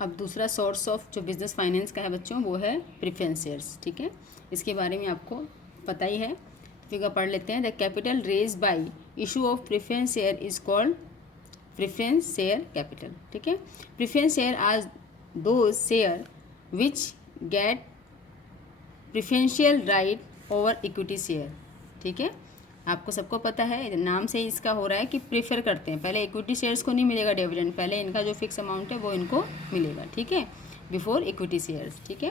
अब दूसरा source of जो बिजनेस फाइनेंस का है बच्चों वो है प्रेफरेंस शेयर्स। ठीक है, इसके बारे में आपको पता ही है, फिगर पढ़ लेते हैं। The capital raise by issue of preference share is called preference share capital. ठीक है, preference share are those share which get preferential right over equity share. ठीक है, आपको सबको पता है, नाम से इसका हो रहा है कि प्रेफर करते हैं। पहले इक्विटी शेयर्स को नहीं मिलेगा डिविडेंड, पहले इनका जो फिक्स अमाउंट है वो इनको मिलेगा। ठीक है, बिफोर इक्विटी शेयर्स। ठीक है,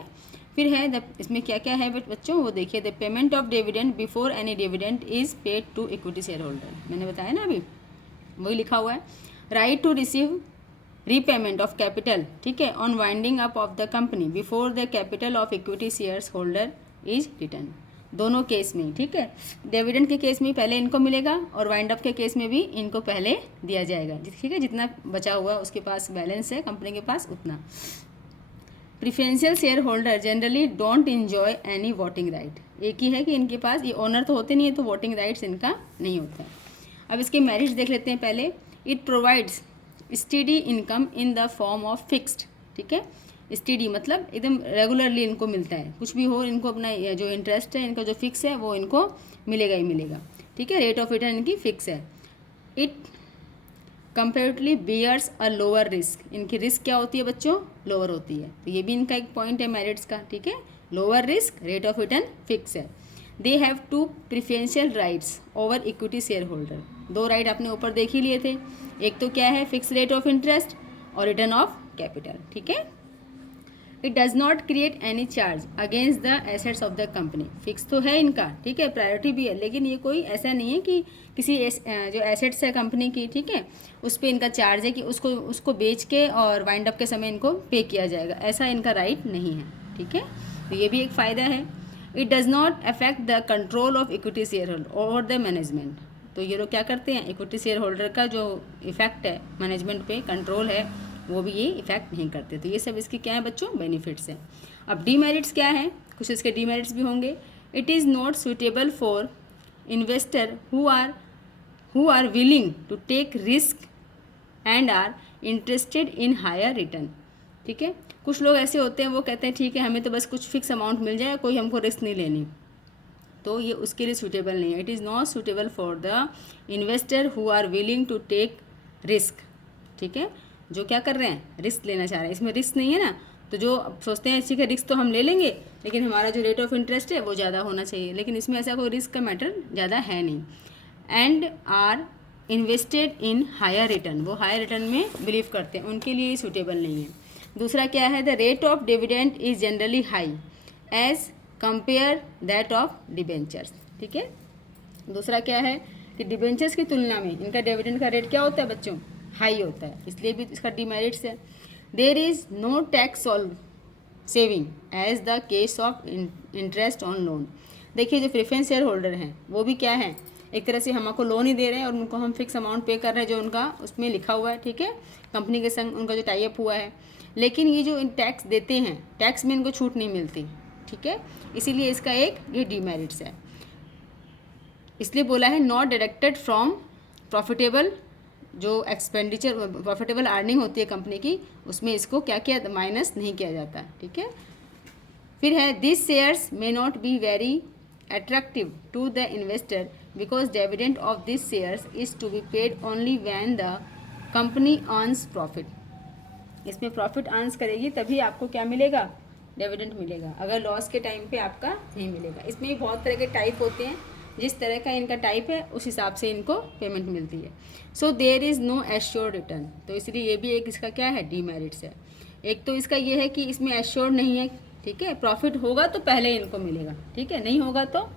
फिर है इसमें क्या क्या है बच्चों वो देखिए। The payment of dividend before any dividend is paid to equity share holder. मैंने बताया ना अभी, वही लिखा हुआ है। Right to receive repayment of capital, ठीक है, on winding up of the company before the capital of equity shares holder is return. दोनों केस में, ठीक है, डिविडेंड के केस में पहले इनको मिलेगा और वाइंड अप के केस में भी इनको पहले दिया जाएगा। ठीक है, जितना बचा हुआ है उसके पास बैलेंस है कंपनी के पास उतना। Preferential share holder generally don't enjoy any voting right. एक ही है कि इनके पास ये ओनर तो होते नहीं है, तो वोटिंग राइट्स इनका नहीं होता है। अब इसके मेरिट्स देख लेते हैं पहले। It provides steady income in the form of fixed. ठीक है, स्टेडी मतलब एकदम रेगुलरली इनको मिलता है, कुछ भी हो इनको अपना जो इंटरेस्ट है इनका जो फिक्स है वो इनको मिलेगा ही मिलेगा। ठीक है, रेट ऑफ रिटर्न इनकी फिक्स है। It comparatively bears a lower risk. इनकी रिस्क क्या होती है बच्चों, लोअर होती है, तो ये भी इनका एक पॉइंट है मेरिट्स का। ठीक है, lower risk, rate of return fix है। They have to preferential rights over equity share holder. दो राइट आपने ऊपर देख ही लिए थे, एक तो क्या है फिक्स रेट ऑफ इंटरेस्ट और रिटर्न ऑफ कैपिटल। ठीक है, it does not create any charge against the assets of the company. Fix तो है इनका, ठीक है, प्रायोरिटी भी है, लेकिन ये कोई ऐसा नहीं है कि किसी जो एसेट्स है कंपनी की, ठीक है, उस पर इनका चार्ज है कि उसको बेच के और वाइंड अप के समय इनको पे किया जाएगा, ऐसा इनका राइट नहीं है। ठीक है, तो ये भी एक फ़ायदा है। It does not affect the control of equity share holder और द मैनेजमेंट। तो ये लोग क्या करते हैं, इक्विटी शेयर होल्डर का जो इफेक्ट है मैनेजमेंट पे, कंट्रोल है, वो भी ये इफेक्ट नहीं करते। तो ये सब इसके क्या है बच्चों, बेनिफिट्स हैं। अब डीमेरिट्स क्या है, कुछ इसके डीमेरिट्स भी होंगे। It is not suitable for investor who are willing to take risk and are interested in higher return. ठीक है, कुछ लोग ऐसे होते हैं वो कहते हैं ठीक है हमें तो बस कुछ फिक्स अमाउंट मिल जाए, कोई हमको रिस्क नहीं लेनी, तो ये उसके लिए सूटेबल नहीं है। It is not suitable for the investor who are willing to take risk. ठीक है, जो क्या कर रहे हैं, रिस्क लेना चाह रहे हैं, इसमें रिस्क नहीं है ना, तो जो सोचते हैं ठीक है रिस्क तो हम ले लेंगे लेकिन हमारा जो रेट ऑफ इंटरेस्ट है वो ज़्यादा होना चाहिए, लेकिन इसमें ऐसा कोई रिस्क का मैटर ज़्यादा है नहीं। And are invested in higher return, वो हायर रिटर्न में बिलीव करते हैं, उनके लिए सूटेबल नहीं है। दूसरा क्या है, the rate of dividend is generally high as compare that of debentures. ठीक है, दूसरा क्या है कि डिबेंचर्स की तुलना में इनका डिविडेंड का रेट क्या होता है बच्चों, हाई होता है, इसलिए भी इसका डिमेरिट्स है। There is no tax on saving as the case of interest on loan. देखिए जो प्रेफरेंस शेयर होल्डर हैं वो भी क्या है, एक तरह से हमको लोन ही दे रहे हैं और उनको हम फिक्स अमाउंट पे कर रहे हैं जो उनका उसमें लिखा हुआ है। ठीक है, कंपनी के संग उनका जो टाई अप हुआ है, लेकिन ये जो टैक्स देते हैं टैक्स में इनको छूट नहीं मिलती। ठीक है, इसीलिए इसका एक ये डिमेरिट्स है, इसलिए बोला है नॉट डिडक्टेड फ्रॉम प्रॉफिटेबल, जो एक्सपेंडिचर प्रॉफिटेबल अर्निंग होती है कंपनी की उसमें इसको क्या किया माइनस नहीं किया जाता। ठीक है, फिर है this shares may not be very attractive to the investor because dividend of this shares is to be paid only when the company earns profit. इसमें प्रॉफिट अर्न्स करेगी तभी आपको क्या मिलेगा, डिविडेंड मिलेगा, अगर लॉस के टाइम पे आपका नहीं मिलेगा। इसमें भी बहुत तरह के टाइप होते हैं, जिस तरह का इनका टाइप है उस हिसाब से इनको पेमेंट मिलती है। So there is no assured return, तो इसलिए ये भी एक इसका क्या है, डीमेरिट्स है। एक तो इसका ये है कि इसमें एश्योर्ड नहीं है, ठीक है, प्रॉफिट होगा तो पहले इनको मिलेगा, ठीक है, नहीं होगा तो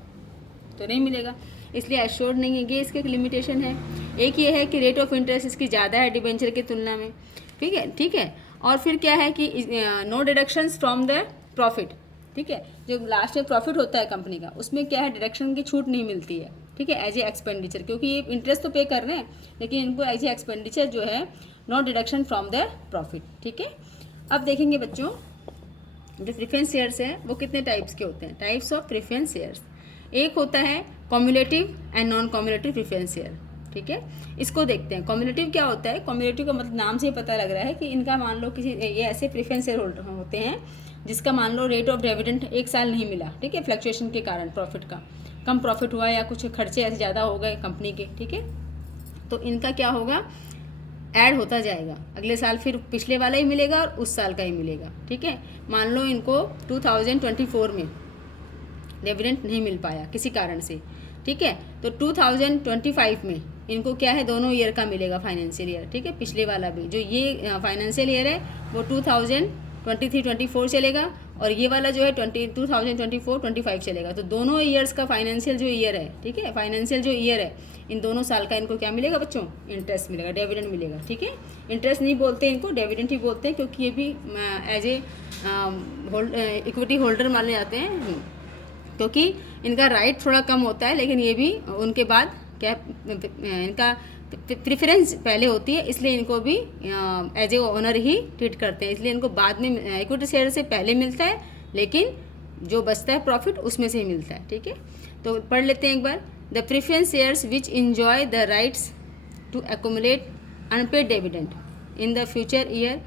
नहीं मिलेगा, इसलिए एश्योर्ड नहीं है, ये इसके लिमिटेशन है। एक ये है कि रेट ऑफ इंटरेस्ट इसकी ज़्यादा है डिबेंचर की तुलना में, ठीक है, और फिर क्या है कि no deductions from the profit. ठीक है, जो लास्ट में प्रॉफिट होता है कंपनी का उसमें क्या है, डिडक्शन की छूट नहीं मिलती है। ठीक है, एज ए एक्सपेंडिचर, क्योंकि ये इंटरेस्ट तो पे कर रहे हैं लेकिन इनको एज ए एक्सपेंडिचर जो है no deduction from the profit. ठीक है, अब देखेंगे बच्चों जो प्रेफरेंस शेयर्स है वो कितने टाइप्स के होते हैं, टाइप्स ऑफ प्रेफरेंस शेयर्स। एक होता है cumulative and non cumulative preference share. ठीक है। इसको देखते हैं कम्युलेटिव क्या होता है। कम्युलेटिव का मतलब नाम से ही पता लग रहा है कि इनका मान लो किसी ये ऐसे प्रेफरेंस शेयर होल्डर होते हैं जिसका मान लो रेट ऑफ डिविडेंड एक साल नहीं मिला, ठीक है, फ्लक्चुएशन के कारण प्रॉफिट का कम प्रॉफिट हुआ या कुछ खर्चे ऐसे ज़्यादा हो गए कंपनी के, ठीक है, तो इनका क्या होगा, ऐड होता जाएगा, अगले साल फिर पिछले वाला ही मिलेगा और उस साल का ही मिलेगा, ठीक है। मान लो इनको 2024 में डिविडेंड नहीं मिल पाया किसी कारण से, ठीक है, तो 2025 में इनको क्या है, दोनों ईयर का मिलेगा फाइनेंशियल ईयर, ठीक है, पिछले वाला भी जो ये फाइनेंशियल ईयर है वो 2023-24 चलेगा और ये वाला जो है 2024-25 चलेगा, तो दोनों ईयर्स का फाइनेंशियल जो ईयर है, ठीक है, फाइनेंशियल जो ईयर है इन दोनों साल का इनको क्या मिलेगा बच्चों, इंटरेस्ट मिलेगा, डिविडेंड मिलेगा, ठीक है। इंटरेस्ट नहीं बोलते इनको, डिविडेंड ही बोलते हैं, क्योंकि ये भी एज ए इक्विटी होल्डर माने जाते हैं, क्योंकि इनका राइट थोड़ा कम होता है, लेकिन ये भी उनके बाद क्या इनका प्रेफरेंस पहले होती है, इसलिए इनको भी एज ए ओनर ही ट्रीट करते हैं, इसलिए इनको बाद में इक्विटी शेयर से पहले मिलता है, लेकिन जो बचता है प्रॉफिट उसमें से ही मिलता है, ठीक है। तो पढ़ लेते हैं एक बार। The preference shares which enjoy the rights to accumulate unpaid dividend in the future year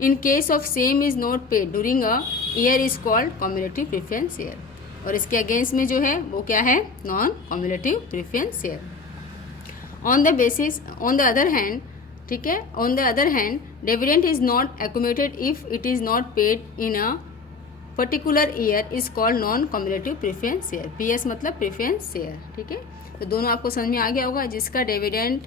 in case of same is not paid during a year is called cumulative preference share, और इसके अगेंस्ट में जो है वो क्या है, non cumulative preference share. On the other hand, ठीक है, on the other hand dividend is not accumulated if it is not paid in a particular year is called non cumulative preference share. PS मतलब preference share, ठीक है। तो दोनों आपको समझ में आ गया होगा, जिसका डिविडेंड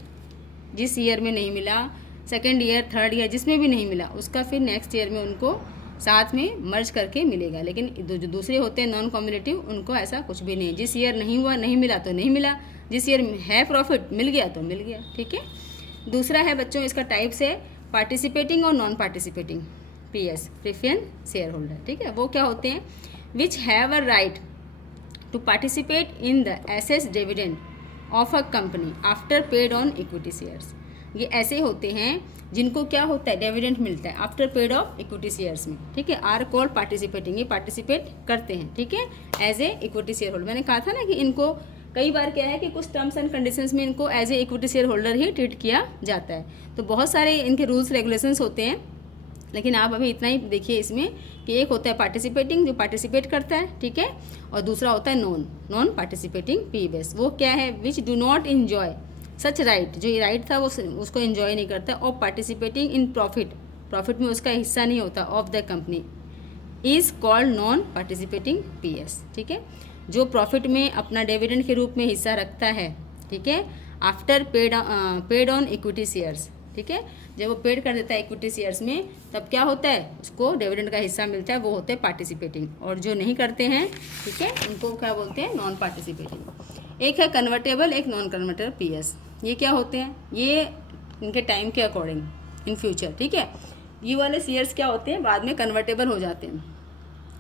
जिस ईयर में नहीं मिला, सेकेंड ईयर थर्ड ईयर जिसमें भी नहीं मिला, उसका फिर नेक्स्ट ईयर में उनको साथ में मर्ज करके मिलेगा, लेकिन जो दूसरे होते हैं नॉन कम्युलेटिव उनको ऐसा कुछ भी नहीं है, जिस ईयर नहीं हुआ नहीं मिला तो नहीं मिला, जिस ईयर है प्रॉफिट मिल गया तो मिल गया, ठीक है। दूसरा है बच्चों इसका टाइप्स है पार्टिसिपेटिंग और non participating, PS preference share holder, ठीक है, वो क्या होते हैं, which have a right to participate in the excess dividend of a company after paid on equity shares. ये ऐसे होते हैं जिनको क्या होता है, डिविडेंड मिलता है after paid of equity shares में, ठीक है, आर कॉल्ड पार्टिसिपेटिंग, ये पार्टिसिपेट करते हैं, ठीक है, as a equity share holder. मैंने कहा था ना कि इनको कई बार क्या है कि कुछ टर्म्स एंड कंडीशंस में इनको as a equity share holder ही ट्रीट किया जाता है, तो बहुत सारे इनके रूल्स रेगुलेशंस होते हैं, लेकिन आप अभी इतना ही देखिए इसमें कि एक होता है पार्टिसिपेटिंग जो पार्टिसिपेट करता है, ठीक है, और दूसरा होता है नॉन पार्टिसिपेटिंग PBS, वो क्या है, which do not enjoy such right, जो ये राइट था वो उसको इन्जॉय नहीं करता, और पार्टिसिपेटिंग इन प्रॉफिट में उसका हिस्सा नहीं होता of the company is called non participating PS, ठीक है, जो प्रॉफिट में अपना डिविडेंड के रूप में हिस्सा रखता है, ठीक है, after paid on equity shares, ठीक है, जब वो पेड कर देता है इक्विटी शेयर्स में तब क्या होता है, उसको डिविडेंड का हिस्सा मिलता है, वो होते हैं पार्टिसिपेटिंग, और जो नहीं करते हैं, ठीक है, उनको क्या बोलते हैं, नॉन पार्टिसिपेटिंग। एक है कन्वर्टेबल, एक नॉन कन्वर्टेबल PS, ये क्या होते हैं, ये इनके टाइम के अकॉर्डिंग इन फ्यूचर, ठीक है, ये वाले शेयर्स क्या होते हैं, बाद में कन्वर्टेबल हो जाते हैं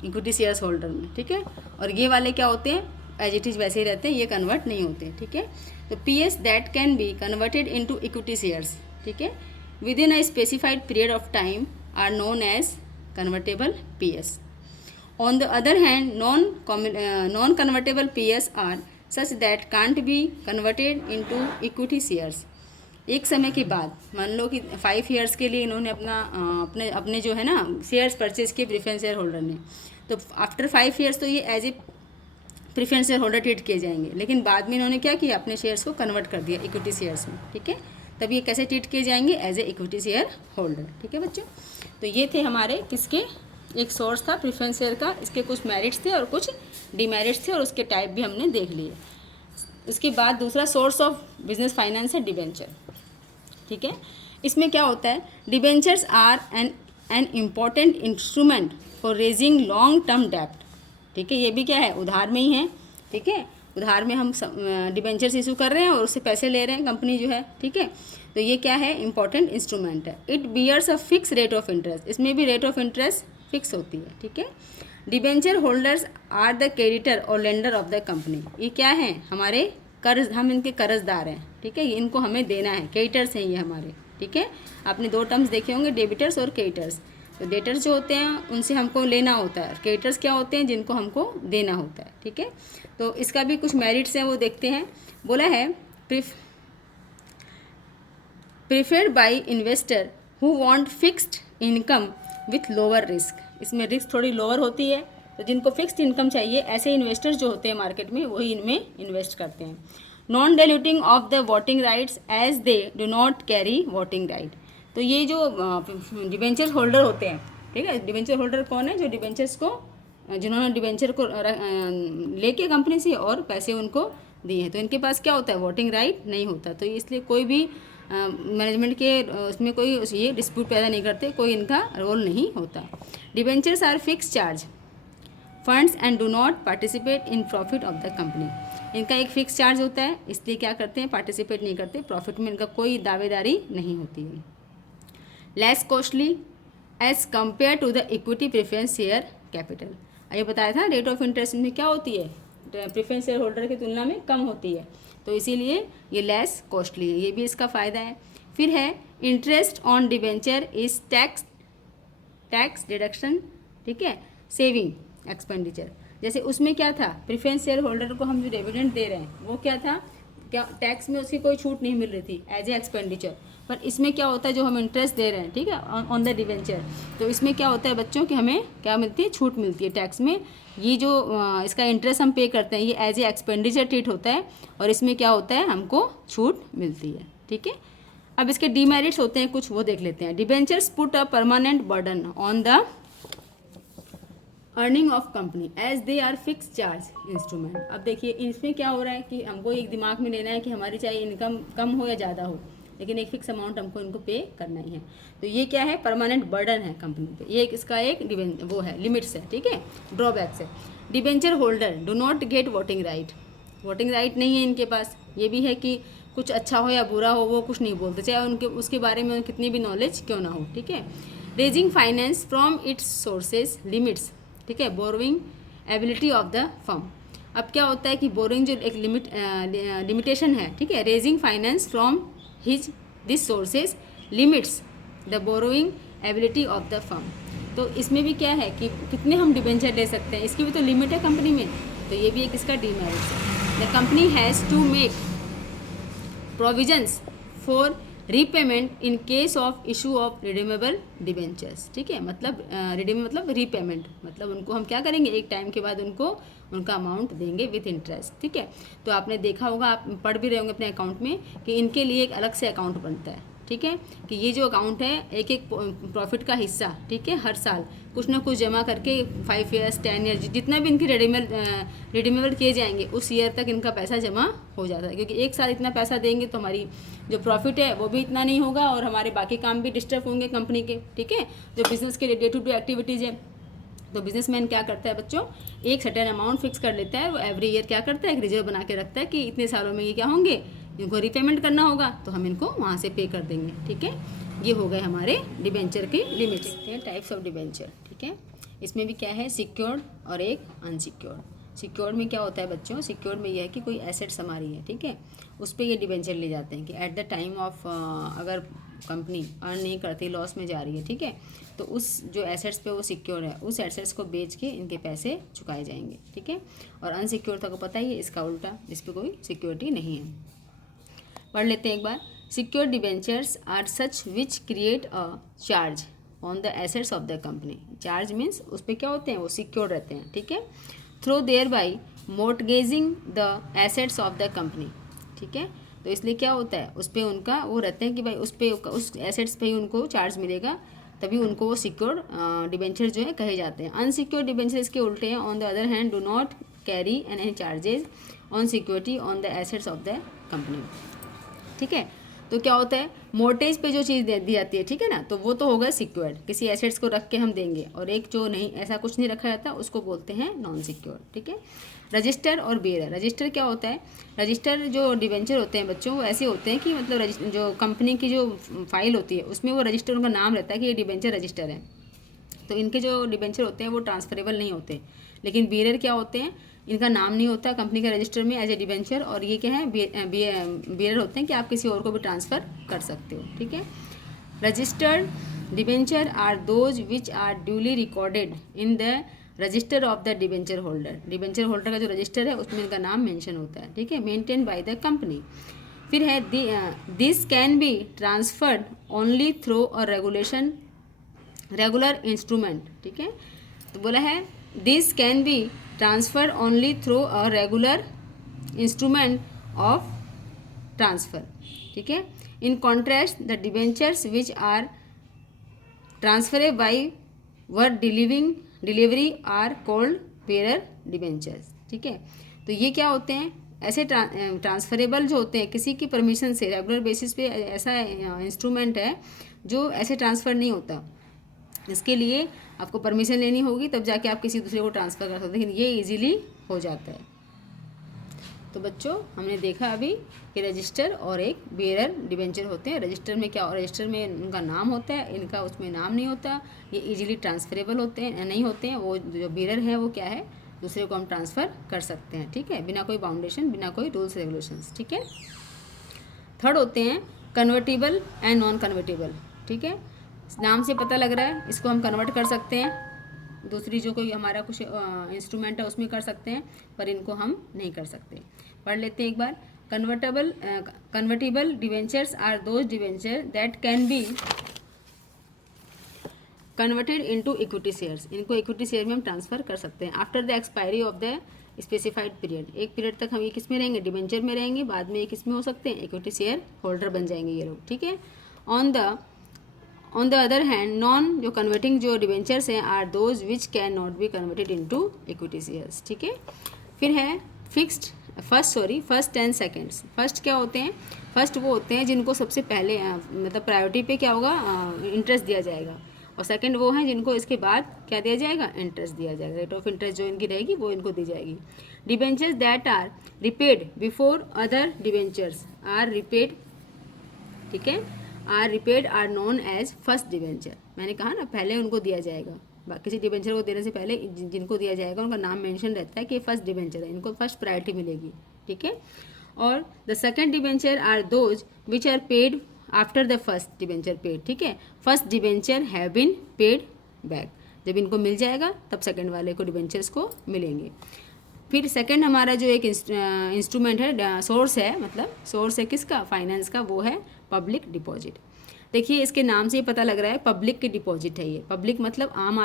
इक्विटी शेयर्स होल्डर में, ठीक है, और ये वाले क्या होते हैं, एज इट इज़ वैसे ही रहते हैं, ये कन्वर्ट नहीं होते, ठीक है। तो PS that can be converted into equity shares, ठीक है, within a specified period of time are known as convertible PS। On the other hand non convertible PS are such that can't be converted into equity shares. एक समय के बाद मान लो कि 5 years के लिए इन्होंने अपने जो है ना शेयर्स परचेज किए प्रेफरेंस शेयर होल्डर ने, तो आफ्टर 5 ईयर्स तो ये as a preference share holder treat किए जाएंगे, लेकिन बाद में इन्होंने क्या किया, अपने शेयर्स को कन्वर्ट कर दिया इक्विटी शेयर्स में, ठीक है, तब ये कैसे ट्रीट किए जाएंगे, as a equity share holder, ठीक है बच्चों। तो ये थे हमारे किसके, एक सोर्स था प्रेफरेंस शेयर का, इसके कुछ मेरिट्स थे और कुछ डिमेरिट्स थे, और उसके टाइप भी हमने देख लिए। उसके बाद दूसरा सोर्स ऑफ बिजनेस फाइनेंस है डिबेंचर, ठीक है, इसमें क्या होता है, debentures are an important instrument for raising long term डेप्ट, ठीक है, ये भी क्या है, उधार में ही है, ठीक है, उधार में हम डिबेंचर्स इशू कर रहे हैं और उससे पैसे ले रहे हैं कंपनी जो है, ठीक है, तो ये क्या है, इंपॉर्टेंट इंस्ट्रूमेंट है। It bears a fix rate of interest, इसमें भी रेट ऑफ इंटरेस्ट फिक्स होती है, ठीक है। Debenture holders are the creditor और लेंडर ऑफ द कंपनी, ये क्या है, हमारे कर्ज, हम इनके कर्जदार हैं, ठीक है, इनको हमें देना है, क्रेडिटर्स हैं ये हमारे, ठीक है। आपने 2 टर्म्स देखे होंगे, डेबिटर्स और क्रेडिटर्स। तो डेटर्स जो होते हैं उनसे हमको लेना होता है, क्रेडिटर्स क्या होते हैं, जिनको हमको देना होता है, ठीक है। तो इसका भी कुछ मेरिट्स हैं वो देखते हैं। बोला है preferred by investor who want fixed income with lower risk. इसमें रिस्क थोड़ी लोअर होती है, तो जिनको फिक्स्ड इनकम चाहिए ऐसे इन्वेस्टर्स जो होते हैं मार्केट में वही इनमें इन्वेस्ट करते हैं। Non diluting of the voting rights as they do not carry voting right. तो ये जो डिबेंचर होल्डर होते हैं, ठीक है, डिबेंचर होल्डर कौन है? जो डिबेंचर्स को, जिन्होंने डिबेंचर को लेके कंपनी से और पैसे उनको दिए हैं, तो इनके पास क्या होता है? वोटिंग राइट नहीं होता। तो इसलिए कोई भी मैनेजमेंट के उसमें कोई ये डिस्प्यूट पैदा नहीं करते, कोई इनका रोल नहीं होता। Debentures are fix charge funds and do not participate in profit of the company. इनका एक फिक्स चार्ज होता है, इसलिए क्या करते हैं? पार्टिसिपेट नहीं करते, प्रॉफिट में इनका कोई दावेदारी नहीं होती है। Less costly as compare to the equity preference share capital. ये बताया था रेट ऑफ इंटरेस्ट में क्या होती है? प्रेफरेंस शेयर होल्डर की तुलना में कम होती है, तो इसीलिए ये लेस कॉस्टली है, ये भी इसका फ़ायदा है। फिर है interest on debenture is tax deduction, ठीक है, सेविंग एक्सपेंडिचर। जैसे उसमें क्या था? प्रेफरेंस शेयर होल्डर को हम जो डिविडेंड दे रहे हैं वो क्या था? क्या टैक्स में उसकी कोई छूट नहीं मिल रही थी एज ए एक्सपेंडिचर, पर इसमें क्या होता है? जो हम इंटरेस्ट दे रहे हैं, ठीक है, ऑन द डिवेंचर, तो इसमें क्या होता है बच्चों कि हमें क्या मिलती है? छूट मिलती है टैक्स में। ये जो इसका इंटरेस्ट हम पे करते हैं ये एज ए एक्सपेंडिचर ट्रीट होता है, और इसमें क्या होता है? हमको छूट मिलती है, ठीक है। अब इसके डीमेरिट्स होते हैं कुछ, वो देख लेते हैं। Debentures put a permanent burden on the earning of company as they are fix charge instrument. अब देखिए इसमें क्या हो रहा है कि हमको एक दिमाग में लेना है कि हमारी चाहे इनकम कम हो या ज़्यादा हो, लेकिन एक फिक्स अमाउंट हमको इनको पे करना ही है। तो ये क्या है? परमानेंट बर्डन है कंपनी पे। ये इसका एक वो है, लिमिट्स है, ठीक है, ड्रॉबैक्स है। Debenture holder do not gate voting right. Voting right नहीं है इनके पास। ये भी है कि कुछ अच्छा हो या बुरा हो वो कुछ नहीं बोलते, चाहे उनके उसके बारे में कितनी भी नॉलेज क्यों ना हो, ठीक है। Raising finance from its sources limits, ठीक है, borrowing ability of the firm. अब क्या होता है कि बोरोइंग जो एक लिमिटेशन है, ठीक है, raising finance from this sources limits the borrowing ability of the firm. तो इसमें भी क्या है कि कितने हम डिबेंचर ले सकते हैं, इसकी भी तो लिमिट है कंपनी में, तो ये भी एक इसका डीमेरिट है। The company has to make provisions for repayment in case of issue of redeemable debentures, ठीक है, मतलब रिडीम मतलब रीपेमेंट, मतलब उनको हम क्या करेंगे? एक टाइम के बाद उनको उनका अमाउंट देंगे विथ इंटरेस्ट, ठीक है। तो आपने देखा होगा, आप पढ़ भी रहे होंगे अपने अकाउंट में कि इनके लिए एक अलग से अकाउंट बनता है, ठीक है, कि ये जो अकाउंट है एक एक प्रॉफिट का हिस्सा, ठीक है, हर साल कुछ ना कुछ जमा करके 5 ईयर्स 10 ईयर्स जितना भी इनकी रिडीमेबल किए जाएंगे उस ईयर तक इनका पैसा जमा हो जाता है, क्योंकि एक साल इतना पैसा देंगे तो हमारी जो प्रॉफिट है वो भी इतना नहीं होगा और हमारे बाकी काम भी डिस्टर्ब होंगे कंपनी के, ठीक है, जो बिजनेस के लिए डे टू डे एक्टिविटीज़ है। तो बिजनेसमैन क्या करता है बच्चों? एक सर्टेन अमाउंट फिक्स कर लेता है, वो एवरी ईयर क्या करता है? एक रिजर्व बना के रखता है कि इतने सालों में ये क्या होंगे, इनको रीपेमेंट करना होगा तो हम इनको वहाँ से पे कर देंगे, ठीक है। ये हो गए हमारे डिबेंचर के लिमिट्स। देखते हैं टाइप्स ऑफ डिबेंचर, ठीक है। इसमें भी क्या है? सिक्योर्ड और एक अनसिक्योर्ड। सिक्योर्ड में क्या होता है बच्चों? सिक्योर्ड में यह है कि कोई एसेट्स हमारी है, ठीक है, उस पर ये डिबेंचर ले जाते हैं कि एट द टाइम ऑफ अगर कंपनी अर्न नहीं करती, लॉस में जा रही है, ठीक है, तो उस जो एसेट्स पे वो सिक्योर है उस एसेट्स को बेच के इनके पैसे चुकाए जाएंगे, ठीक है। और अनसिक्योर तो को पता ही है, इसका उल्टा, इस पर कोई सिक्योरिटी नहीं है। पढ़ लेते हैं एक बार। Secure debentures are such which create a charge on the assets of the company. Charge means उस पर क्या होते हैं? वो सिक्योर रहते हैं, ठीक है, through thereby mortgaging the assets of the company, ठीक है। तो इसलिए क्या होता है? उस पर उनका वो रहते हैं कि भाई उस पर उस एसेट्स पे ही उनको चार्ज मिलेगा, तभी उनको वो सिक्योर डिबेंचर जो है कहे जाते हैं। अनसिक्योर डिबेंचर इसके उल्टे हैं। On the other hand do not carry any charges on security on the assets of the company, ठीक है। तो क्या होता है? मोर्टेज पे जो चीज़ दी जाती है, ठीक है ना, तो वो तो होगा सिक्योर्ड, किसी एसेट्स को रख के हम देंगे, और एक जो नहीं, ऐसा कुछ नहीं रखा जाता, उसको बोलते हैं नॉन सिक्योर्ड, ठीक है। रजिस्टर और बेयर। रजिस्टर क्या होता है? रजिस्टर जो डिबेंचर होते हैं बच्चों, वो ऐसे होते हैं कि मतलब जो कंपनी की जो फाइल होती है उसमें वो रजिस्टर, उनका नाम रहता है कि ये डिबेंचर रजिस्टर है। तो इनके जो डिबेंचर होते हैं वो ट्रांसफरेबल नहीं होते। लेकिन बेयर क्या होते हैं? इनका नाम नहीं होता कंपनी के रजिस्टर में एज ए डिबेंचर, और ये क्या है? बेयर होते हैं कि आप किसी और को भी ट्रांसफ़र कर सकते हो, ठीक है। Registered debenture are those which are duly recorded in the register of the debenture holder. Debenture holder का जो रजिस्टर है उसमें इनका नाम मेंशन होता है, ठीक है, मेंटेन बाय द कंपनी। फिर है this can be transferred only through a regular instrument, ठीक है। तो बोला है this can be transferred only through a regular instrument of transfer, ठीक है। In contrast the debentures which are transferable by were delivery are called bearer debentures, ठीक है। तो ये क्या होते हैं, ऐसे ट्रांसफरेबल जो होते हैं किसी की परमिशन से रेगुलर बेसिस पे, ऐसा इंस्ट्रूमेंट है जो ऐसे ट्रांसफ़र नहीं होता। इसके लिए आपको परमिशन लेनी होगी तब जाके आप किसी दूसरे को ट्रांसफ़र कर सकते हैं, लेकिन ये इजीली हो जाता है। तो बच्चों हमने देखा अभी कि रजिस्टर और एक बेयरर डिबेंचर होते हैं। रजिस्टर में क्या, रजिस्टर में उनका नाम होता है, इनका उसमें नाम नहीं होता, ये इजीली ट्रांसफरेबल होते हैं नहीं होते हैं। वो जो बेयरर है वो क्या है, दूसरे को हम ट्रांसफ़र कर सकते हैं, ठीक है, बिना कोई बाउंडेशन, बिना कोई रूल्स रेगुलेशंस, ठीक है। थर्ड होते हैं कन्वर्टेबल एंड नॉन कन्वर्टेबल, ठीक है। नाम से पता लग रहा है इसको हम कन्वर्ट कर सकते हैं, दूसरी जो कोई हमारा कुछ इंस्ट्रूमेंट है उसमें कर सकते हैं, पर इनको हम नहीं कर सकते। पढ़ लेते हैं एक बार। Convertible debentures are those debenture that can be converted into equity shares. इनको इक्विटी शेयर में हम ट्रांसफ़र कर सकते हैं after the expiry of the specified period. एक पीरियड तक हम ये किस में रहेंगे, डिवेंचर में रहेंगे, बाद में ये किस में हो सकते हैं, इक्विटी शेयर होल्डर बन जाएंगे ये लोग, ठीक है। On the other hand non जो कन्वर्टिंग जो डिवेंचर्स हैं are those which can not be converted into equity shares, ठीक है। फिर है फर्स्ट एंड सेकेंड्स। फर्स्ट क्या होते हैं, फर्स्ट वो होते हैं जिनको सबसे पहले मतलब प्रायोरिटी पे क्या होगा, इंटरेस्ट दिया जाएगा, और सेकंड वो हैं जिनको इसके बाद क्या दिया जाएगा, इंटरेस्ट दिया जाएगा, रेट ऑफ इंटरेस्ट जो इनकी रहेगी वो इनको दी जाएगी। Debentures that are repaid before other debentures are repaid, ठीक है, are repaid are known as first debenture. मैंने कहा ना पहले उनको दिया जाएगा, किसी डिबेंचर को देने से पहले जिनको दिया जाएगा उनका नाम मेंशन रहता है कि फर्स्ट डिबेंचर है, इनको फर्स्ट प्रायोरिटी मिलेगी, ठीक है। और the second debenture are those which are paid after the first debenture paid, ठीक है। First debenture have been paid back, जब इनको मिल जाएगा तब सेकंड वाले को डिबेंचर्स को मिलेंगे। फिर सेकंड हमारा जो एक इंस्ट्रूमेंट है, सोर्स है, मतलब सोर्स है किसका, फाइनेंस का, वो है पब्लिक डिपॉजिट। देखिए इसके नाम से ही पता लग रहा है पब्लिक की डिपॉजिट है ये। पब्लिक मतलब आम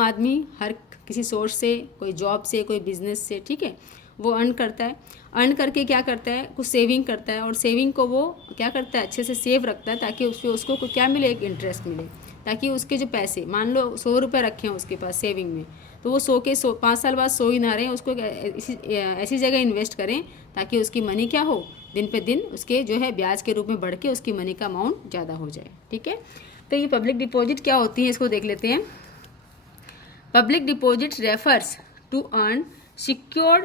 आदमी हर किसी सोर्स से, कोई जॉब से, कोई बिजनेस से, ठीक है, वो अर्न करता है, अर्न करके क्या करता है, कुछ सेविंग करता है, और सेविंग को वो क्या करता है, अच्छे से सेव रखता है ताकि उसको क्या मिले, एक इंटरेस्ट मिले, ताकि उसके जो पैसे, मान लो 100 रुपये रखे हैं उसके पास सेविंग में, तो वो 5 साल बाद 100 ही ना रहे, उसको ऐसी जगह इन्वेस्ट करें ताकि उसकी मनी क्या हो, दिन पे दिन उसके जो है ब्याज के रूप में बढ़ के उसकी मनी का अमाउंट ज़्यादा हो जाए, ठीक है। तो ये पब्लिक डिपॉजिट क्या होती है, इसको देख लेते हैं। Public deposit refers to unsecured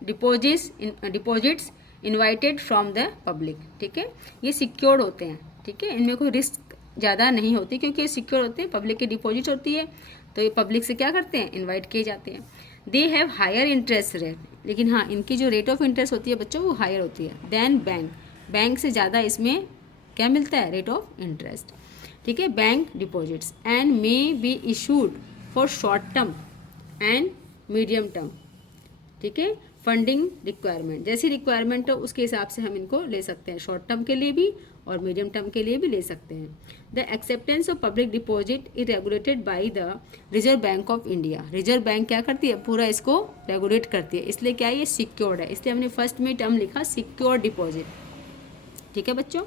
deposits invited from the public, ठीक है। ये सिक्योर्ड होते हैं, ठीक है, इनमें कोई रिस्क ज़्यादा नहीं होती क्योंकि ये सिक्योर होते हैं, पब्लिक की डिपॉजिट होती है, तो ये पब्लिक से क्या करते हैं, इन्वाइट किए जाते हैं। They have higher interest rate, लेकिन हाँ इनकी जो रेट ऑफ इंटरेस्ट होती है बच्चों वो हायर होती है देन बैंक से ज़्यादा इसमें क्या मिलता है, रेट ऑफ इंटरेस्ट, ठीक है। Bank deposits and may be issued for short term and medium term, ठीक है। फंडिंग रिक्वायरमेंट, जैसी रिक्वायरमेंट हो उसके हिसाब से हम इनको ले सकते हैं, शॉर्ट टर्म के लिए भी और मीडियम टर्म के लिए भी ले सकते हैं। The acceptance of public deposit is regulated by the reserve bank of India. Reserve bank क्या करती है, पूरा इसको रेगुलेट करती है, इसलिए क्या ये सिक्योर्ड है, इसलिए हमने फर्स्ट में टर्म लिखा सिक्योर्ड डिपॉजिट, ठीक है बच्चों।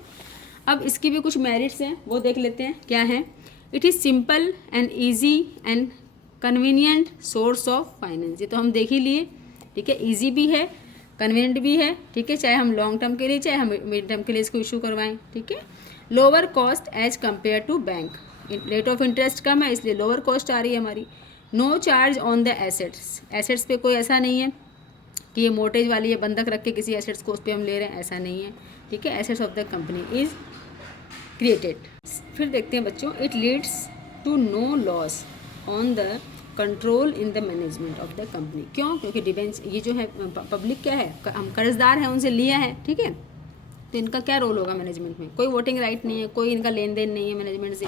अब इसकी भी कुछ मेरिट्स हैं वो देख लेते हैं क्या है। It is simple and easy and convenient source of finance, ये तो हम देख ही लिए, ठीक है, ईजी भी है, कन्वीनियंट भी है, ठीक है, चाहे हम लॉन्ग टर्म के लिए चाहे हम मिड टर्म के लिए इसको इशू करवाएं, ठीक है। Lower cost as compare to bank, rate of interest कम है इसलिए लोअर कॉस्ट आ रही है हमारी। No charge on the assets पे कोई ऐसा नहीं है कि ये मोर्टेज वाली है, बंधक रख के किसी एसेट्स को उस पर हम ले रहे हैं, ऐसा नहीं है, ठीक है। Assets of the company is created. फिर देखते हैं बच्चों, it leads to no loss on the control in the management of the company. क्यों, क्योंकि डिबेंच ये जो है पब्लिक क्या है, हम कर्जदार हैं, उनसे लिया है, ठीक है, तो इनका क्या रोल होगा मैनेजमेंट में, कोई वोटिंग राइट नहीं है, कोई इनका लेन देन नहीं है मैनेजमेंट से,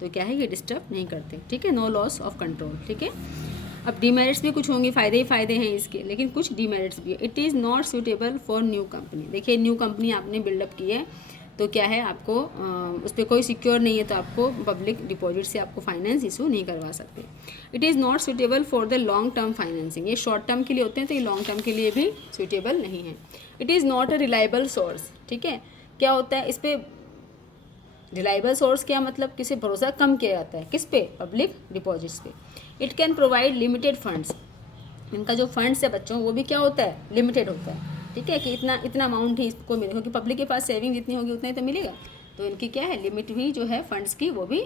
तो क्या है ये डिस्टर्ब नहीं करते, ठीक है। नो लॉस ऑफ कंट्रोल, ठीक है। अब डीमेरिट्स भी कुछ होंगे, फ़ायदे ही फ़ायदे हैं इसके, लेकिन कुछ डीमेरिट्स भी है। It is not suitable for new company. देखिए न्यू कंपनी आपने बिल्डअप की है तो क्या है, आपको उस पर कोई सिक्योर नहीं है, तो आपको पब्लिक डिपॉजिट से आपको फाइनेंस इशू नहीं करवा सकते। It is not suitable for the long term financing. ये शॉर्ट टर्म के लिए होते हैं, तो ये लॉन्ग टर्म के लिए भी सूटेबल नहीं है। It is not a reliable source. ठीक है, क्या होता है इस पर रिलायबल सोर्स, क्या मतलब किसी भरोसा कम किया जाता है, किस पे, पब्लिक डिपॉजिट्स पे। It can provide limited funds. इनका जो फंड्स है बच्चों वो भी क्या होता है, लिमिटेड होता है। ठीक है, कि इतना अमाउंट ही इसको मिलेगा, क्योंकि पब्लिक के पास सेविंग जितनी होगी उतना ही तो मिलेगा। तो इनकी क्या है, लिमिट भी जो है फंड्स की वो भी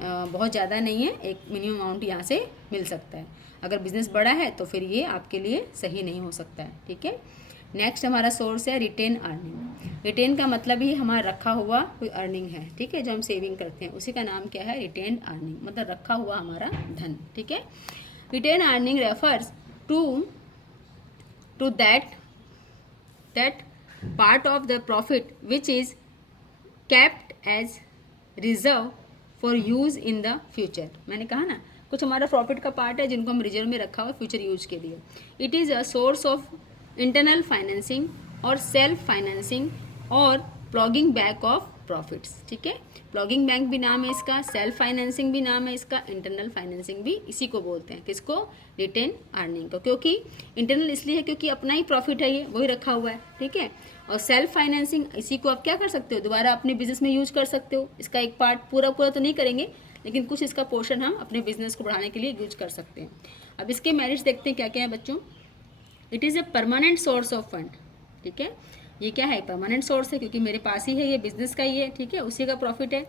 बहुत ज़्यादा नहीं है, एक मिनिमम अमाउंट यहाँ से मिल सकता है। अगर बिजनेस बड़ा है तो फिर ये आपके लिए सही नहीं हो सकता है। ठीक है, नेक्स्ट हमारा सोर्स है रिटेन अर्निंग। रिटेन का मतलब ही हमारा रखा हुआ कोई अर्निंग है। ठीक है, जो हम सेविंग करते हैं उसी का नाम क्या है, रिटेन अर्निंग, मतलब रखा हुआ हमारा धन। ठीक है, retain earning refers to that part of the profit which is kept as reserve for use in the future। मैंने कहा ना, कुछ हमारा प्रॉफिट का पार्ट है जिनको हम रिजर्व में रखा हुआ फ्यूचर यूज के लिए। It is a source of internal financing और सेल्फ फाइनेंसिंग और प्लॉगिंग बैक ऑफ प्रॉफिट्स। ठीक है, प्लॉगिंग बैंक भी नाम है इसका, सेल्फ फाइनेंसिंग भी नाम है इसका, इंटरनल फाइनेंसिंग भी इसी को बोलते हैं। किसको, रिटेन अर्निंग को। क्योंकि इंटरनल इसलिए है क्योंकि अपना ही प्रॉफिट है, ये वही रखा हुआ है। ठीक है, और सेल्फ फाइनेंसिंग इसी को आप क्या कर सकते हो, दोबारा अपने बिजनेस में यूज कर सकते हो। इसका एक पार्ट पूरा तो नहीं करेंगे, लेकिन कुछ इसका पोर्शन हम अपने बिजनेस को बढ़ाने के लिए यूज कर सकते हैं। अब इसके मेरिट्स देखते हैं क्या क्या है बच्चों। It is a permanent source of fund. ठीक है, ये क्या है, परमानेंट सोर्स है क्योंकि मेरे पास ही है, ये बिजनेस का ही है। ठीक है, उसी का प्रॉफिट है।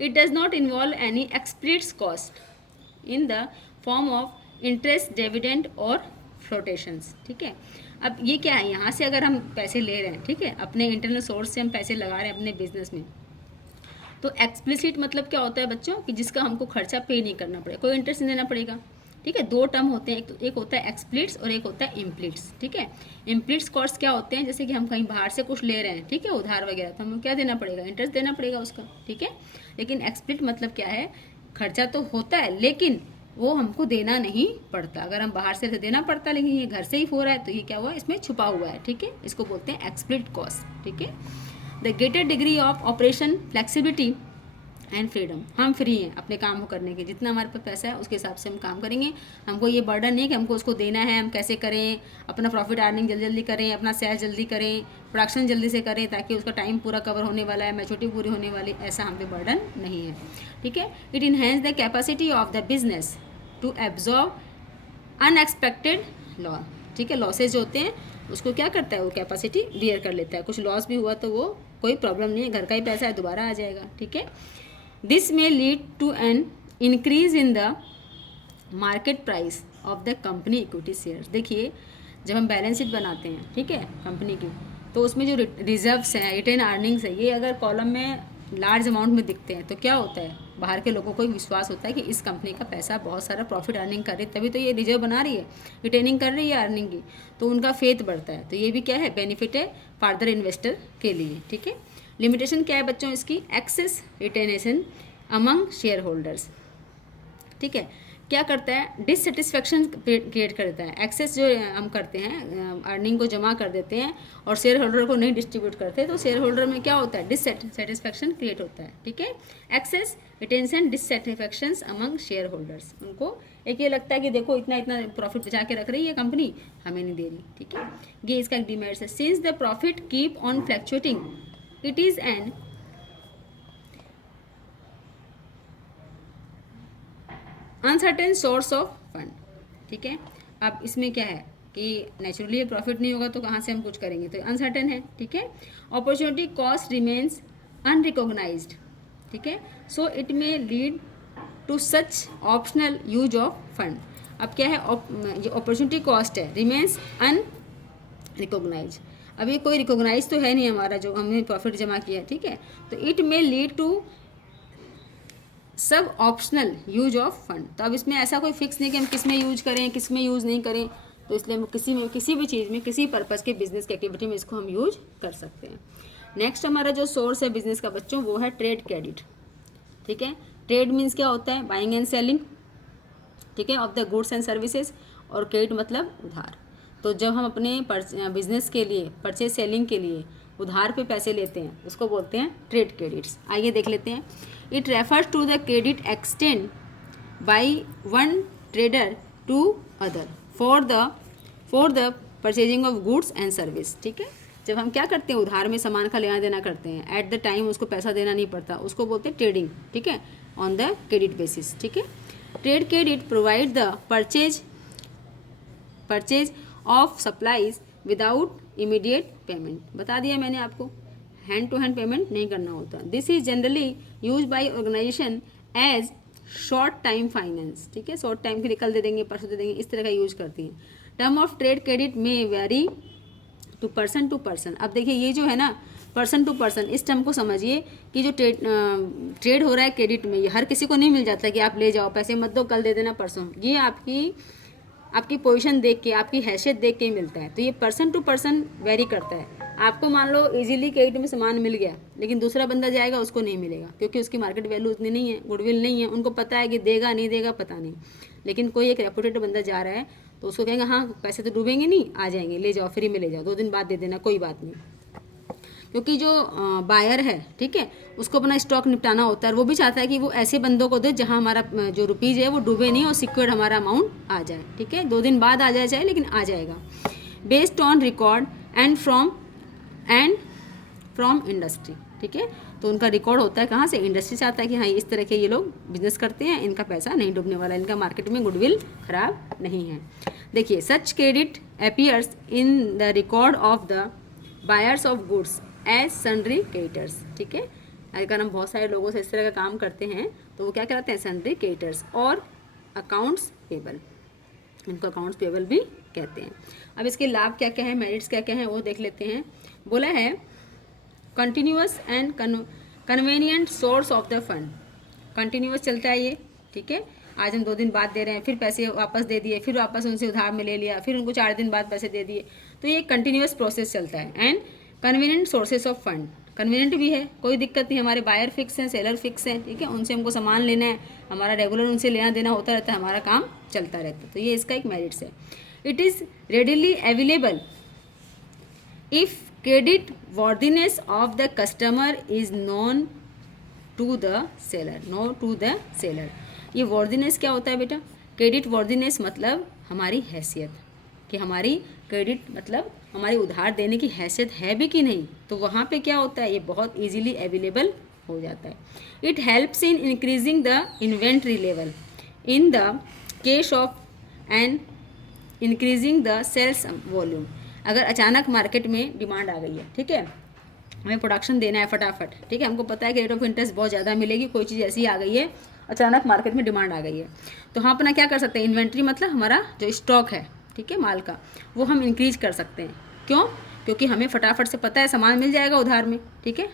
It does not involve any explicit cost in the form of interest, dividend और फ्लोटेशंस। ठीक है, अब ये क्या है, यहाँ से अगर हम पैसे ले रहे हैं, ठीक है, अपने इंटरनल सोर्स से हम पैसे लगा रहे हैं अपने बिजनेस में, तो एक्सप्लिसिट मतलब क्या होता है बच्चों, कि जिसका हमको खर्चा पे नहीं करना पड़ेगा, कोई इंटरेस्ट नहीं देना पड़ेगा। ठीक है, दो टर्म होते हैं, एक होता है एक्सप्लिट्स और एक होता है इम्प्लिट्स। ठीक है, इम्प्लिट्स कॉस्ट क्या होते हैं, जैसे कि हम कहीं बाहर से कुछ ले रहे हैं, ठीक है, उधार वगैरह, तो हमें क्या देना पड़ेगा, इंटरेस्ट देना पड़ेगा उसका। ठीक है, लेकिन एक्सप्लिट मतलब क्या है, खर्चा तो होता है लेकिन वो हमको देना नहीं पड़ता। अगर हम बाहर से देना पड़ता, लेकिन ये घर से ही हो रहा है, तो ये क्या हुआ, इसमें छुपा हुआ है। ठीक है, इसको बोलते हैं एक्सप्लिट कॉस्ट। ठीक है, the greater degree of operation flexibility and freedom. हम फ्री हैं अपने काम को करने के, जितना हमारे पास पैसा है उसके हिसाब से हम काम करेंगे। हमको ये बर्डन नहीं कि हमको उसको देना है, हम कैसे करें, अपना प्रॉफिट अर्निंग जल्दी जल्दी करें, अपना सेल्स जल्दी करें, प्रोडक्शन जल्दी से करें ताकि उसका टाइम पूरा कवर होने वाला है, मैच्योरिटी पूरी होने वाली, ऐसा हम पे बर्डन नहीं है। ठीक है, it enhance the capacity of the business to absorb unexpected loss. ठीक है, लॉसेज जो होते हैं उसको क्या करता है, वो कैपेसिटी बियर कर लेता है। कुछ लॉस भी हुआ तो वो कोई प्रॉब्लम नहीं है, घर का ही पैसा है, दोबारा आ जाएगा। ठीक है, this may lead to an increase in the market price of the company equity shares। देखिए जब हम बैलेंस शीट बनाते हैं, ठीक है, कंपनी की, तो उसमें जो रिजर्व्स हैं, रिटेन अर्निंग्स है, ये अगर कॉलम में लार्ज अमाउंट में दिखते हैं तो क्या होता है, बाहर के लोगों को विश्वास होता है कि इस कंपनी का पैसा बहुत सारा प्रॉफिट अर्निंग कर रही है, तभी तो ये रिजर्व बना रही है, रिटेनिंग कर रही है अर्निंग की, तो उनका फेथ बढ़ता है। तो ये भी क्या है, बेनिफिट है फार्दर इन्वेस्टर के लिए। ठीक है, लिमिटेशन क्या है बच्चों इसकी, एक्सेस रिटेनेशन अमंग शेयर होल्डर्स। ठीक है, क्या करता है, डिससेटिस्फैक्शन क्रिएट करता है। एक्सेस जो हम करते हैं, अर्निंग को जमा कर देते हैं और शेयर होल्डर को नहीं डिस्ट्रीब्यूट करते, तो शेयर होल्डर में क्या होता है, डिससेटिस्फैक्शन क्रिएट होता है। ठीक है, excess retention dissatisfaction among share holders, उनको एक ये लगता है कि देखो इतना इतना प्रॉफिट बचा के रख रही है कंपनी, हमें नहीं दे रही। ठीक है, ये इसका एक डिमेरिट है। Since the profit keep on fluctuating it is an uncertain source of fund. ठीक है, अब इसमें क्या है कि नेचुरली प्रॉफिट नहीं होगा तो कहाँ से हम कुछ करेंगे, तो अनसर्टेन है। ठीक है, अपॉर्चुनिटी कॉस्ट रिमेन्स अनरिकॉग्नाइज्ड। ठीक है, so it may lead to such optional use of fund. अब क्या है, जो अपॉर्चुनिटी कॉस्ट है रिमेन्स अनरिकॉग्नाइज, अभी कोई रिकॉग्नाइज तो है नहीं हमारा जो हमने प्रॉफिट जमा किया है। ठीक है, तो इट मे लीड टू सब ऑप्शनल यूज ऑफ फंड। तो अब इसमें ऐसा कोई फिक्स नहीं कि हम किस में यूज करें, किस में यूज़ नहीं करें, तो इसलिए हम किसी भी चीज़ में, किसी पर्पज़ के बिजनेस की एक्टिविटी में इसको हम यूज कर सकते हैं। नेक्स्ट हमारा जो सोर्स है बिजनेस का बच्चों, वो है ट्रेड क्रेडिट। ठीक है, ट्रेड मीन्स क्या होता है, बाइंग एंड सेलिंग। ठीक है, of the goods and services, और क्रेडिट मतलब उधार। तो जब हम अपने बिजनेस के लिए, परचेज सेलिंग के लिए उधार पे पैसे लेते हैं उसको बोलते हैं ट्रेड क्रेडिट्स। आइए देख लेते हैं। It refers to the credit extend by one trader to other for the purchasing of goods and service. ठीक है, जब हम क्या करते हैं, उधार में सामान का लेना देना करते हैं, एट द टाइम उसको पैसा देना नहीं पड़ता, उसको बोलते हैं ट्रेडिंग। ठीक है, ऑन द क्रेडिट बेसिस। ठीक है, trade credit provide the purchase of supplies without immediate payment. बता दिया मैंने आपको, हैंड टू हैंड पेमेंट नहीं करना होता। This is generally use by organisation as short time finance. ठीक है, शॉर्ट टाइम के लिए कल दे देंगे, परसों दे देंगे, इस तरह का यूज करती हैं। टर्म ऑफ ट्रेड क्रेडिट में वेरी टू पर्सन। अब देखिए ये जो है ना पर्सन टू पर्सन, इस टर्म को समझिए कि जो ट्रेड हो रहा है क्रेडिट में, ये हर किसी को नहीं मिल जाता कि आप ले जाओ, पैसे मत दो, कल दे देना, परसों। ये आपकी पोजीशन देख के, आपकी हैसियत देख के ही मिलता है। तो ये पर्सन टू पर्सन वेरी करता है। आपको मान लो इजीली क्रेडिट में सामान मिल गया, लेकिन दूसरा बंदा जाएगा उसको नहीं मिलेगा, क्योंकि उसकी मार्केट वैल्यू उतनी नहीं है, गुडविल नहीं है, उनको पता है कि देगा नहीं देगा पता नहीं। लेकिन कोई एक रेपुटेड बंदा जा रहा है तो उसको कहेंगे हाँ पैसे तो डूबेंगे नहीं, आ जाएंगे, ले जाओ, फ्री में ले जाओ, 2 दिन बाद दे देना, कोई बात नहीं। क्योंकि जो बायर है, ठीक है, उसको अपना स्टॉक निपटाना होता है, वो भी चाहता है कि वो ऐसे बंदों को दे जहां हमारा जो रुपीज़ है वो डूबे नहीं और सिक्योर्ड हमारा अमाउंट आ जाए। ठीक है, 2 दिन बाद आ जाए चाहे, लेकिन आ जाएगा। Based on record and from industry. ठीक है, तो उनका रिकॉर्ड होता है कहाँ से, इंडस्ट्री से आता है कि हाँ इस तरह के ये लोग बिजनेस करते हैं, इनका पैसा नहीं डूबने वाला, इनका मार्केट में गुडविल खराब नहीं है। देखिए, such credit appears in the record of the buyers of goods as sundry creditors. ठीक है, अगर हम बहुत सारे लोगों से इस तरह का काम करते हैं तो वो क्या कहलाते हैं, सन्ड्री क्रेडिटर्स और अकाउंट्स पेबल, इनको अकाउंट्स पेबल भी कहते हैं। अब इसके लाभ क्या क्या है, मेरिट्स क्या क्या हैं, वो देख लेते हैं। बोला है continuous and convenient source of the fund. Continuous चलता है ये, ठीक है, आज हम 2 दिन बाद दे रहे हैं, फिर पैसे वापस दे दिए, फिर वापस उनसे उधार में ले लिया, फिर उनको 4 दिन बाद पैसे दे दिए, तो ये कंटिन्यूअस प्रोसेस चलता है। And convenient sources of fund, convenient भी है, कोई दिक्कत नहीं, हमारे बायर फिक्स हैं, सेलर फिक्स हैं, ठीक है, उनसे हमको सामान लेना है, हमारा रेगुलर उनसे लेना देना होता रहता है, हमारा काम चलता रहता है, तो ये इसका एक मेरिट्स है। It is readily available if credit worthiness of the customer is known to the seller. ये वर्दीनेस क्या होता है बेटा, क्रेडिट वर्दीनेस मतलब हमारी हैसियत, कि हमारी क्रेडिट मतलब हमारी उधार देने की हैसियत है भी कि नहीं, तो वहाँ पे क्या होता है, ये बहुत इजीली अवेलेबल हो जाता है। It helps in increasing the inventory level in the case of and increasing the sales volume. अगर अचानक मार्केट में डिमांड आ गई है, ठीक है, हमें प्रोडक्शन देना है फटाफट, ठीक है, हमको पता है कि रेट ऑफ इंटरेस्ट बहुत ज़्यादा मिलेगी, कोई चीज़ ऐसी आ गई है, अचानक मार्केट में डिमांड आ गई है, तो हम अपना क्या कर सकते हैं, इन्वेंट्री मतलब हमारा जो स्टॉक है, ठीक है, माल का, वो हम इंक्रीज कर सकते हैं। क्यों, क्योंकि हमें फटाफट से पता है सामान मिल जाएगा उधार में, ठीक है।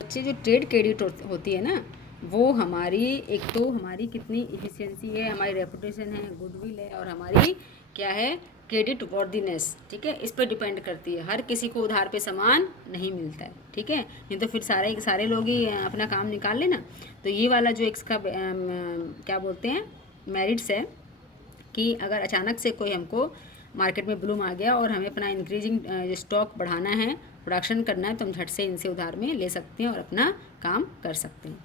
अच्छी जो ट्रेड क्रेडिट होती है ना, वो हमारी एक तो हमारी कितनी इफिशियंसी है, हमारी रेपुटेशन है, गुडविल है, और हमारी क्या है, क्रेडिट वर्दीनेस, ठीक है, इस पर डिपेंड करती है। हर किसी को उधार पे सामान नहीं मिलता है, ठीक है, नहीं तो फिर सारे लोग ही अपना काम निकाल लेना। तो ये वाला जो इसका क्या बोलते हैं, मेरिट्स है, कि अगर अचानक से कोई हमको मार्केट में ब्लूम आ गया और हमें अपना इंक्रीजिंग स्टॉक बढ़ाना है, प्रोडक्शन करना है, तो हम झट से इनसे उधार में ले सकते हैं और अपना काम कर सकते हैं।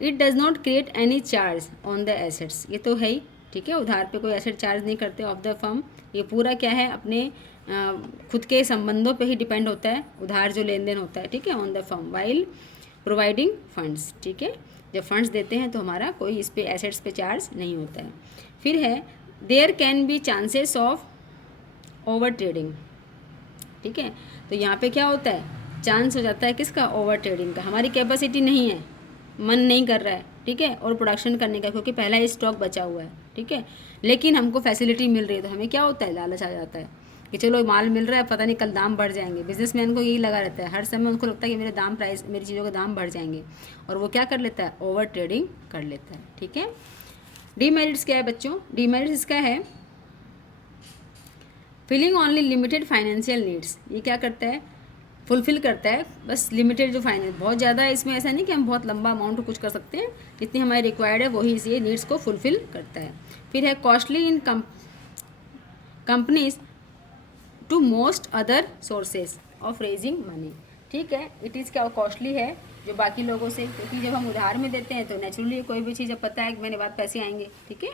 It does not create any charge on the assets, ये तो है ही, ठीक है, उधार पे कोई एसेट चार्ज नहीं करते ऑफ द फर्म। ये पूरा क्या है, अपने खुद के संबंधों पे ही डिपेंड होता है, उधार जो लेन देन होता है, ठीक है, on the firm while providing funds, ठीक है, जब फंड्स देते हैं तो हमारा कोई इस पे एसेट्स पे चार्ज नहीं होता है। फिर है there can be chances of over trading, ठीक है, तो यहाँ पे क्या होता है, चांस हो जाता है किसका, ओवर ट्रेडिंग का। हमारी कैपेसिटी नहीं है, मन नहीं कर रहा है, ठीक है, और प्रोडक्शन करने का, क्योंकि पहला ही स्टॉक बचा हुआ है, ठीक है, लेकिन हमको फैसिलिटी मिल रही है, तो हमें क्या होता है, लालच आ जाता है कि चलो माल मिल रहा है, पता नहीं कल दाम बढ़ जाएंगे। बिजनेसमैन को यही लगा रहता है, हर समय उनको लगता है कि मेरी चीज़ों के दाम बढ़ जाएंगे, और वो क्या कर लेता है, ओवर ट्रेडिंग कर लेता है, ठीक है। डीमेरिट्स क्या है बच्चों, डीमेरिट्स क्या है, filling only limited financial needs. ये क्या करता है, फुलफिल करता है बस लिमिटेड जो फाइनेंस, बहुत ज़्यादा है इसमें, ऐसा नहीं कि हम बहुत लंबा अमाउंट कुछ कर सकते हैं, जितनी हमारी रिक्वायर्ड है वही इसी नीड्स को फुलफिल करता है। फिर है costly in companies to most other sources of raising money. ठीक है, इट इज़ क्या कॉस्टली है जो बाकी लोगों से, क्योंकि जब हम उधार में देते हैं तो नेचुरली कोई भी चीज़ जब पता है कि मेरे बाद पैसे आएंगे, ठीक है,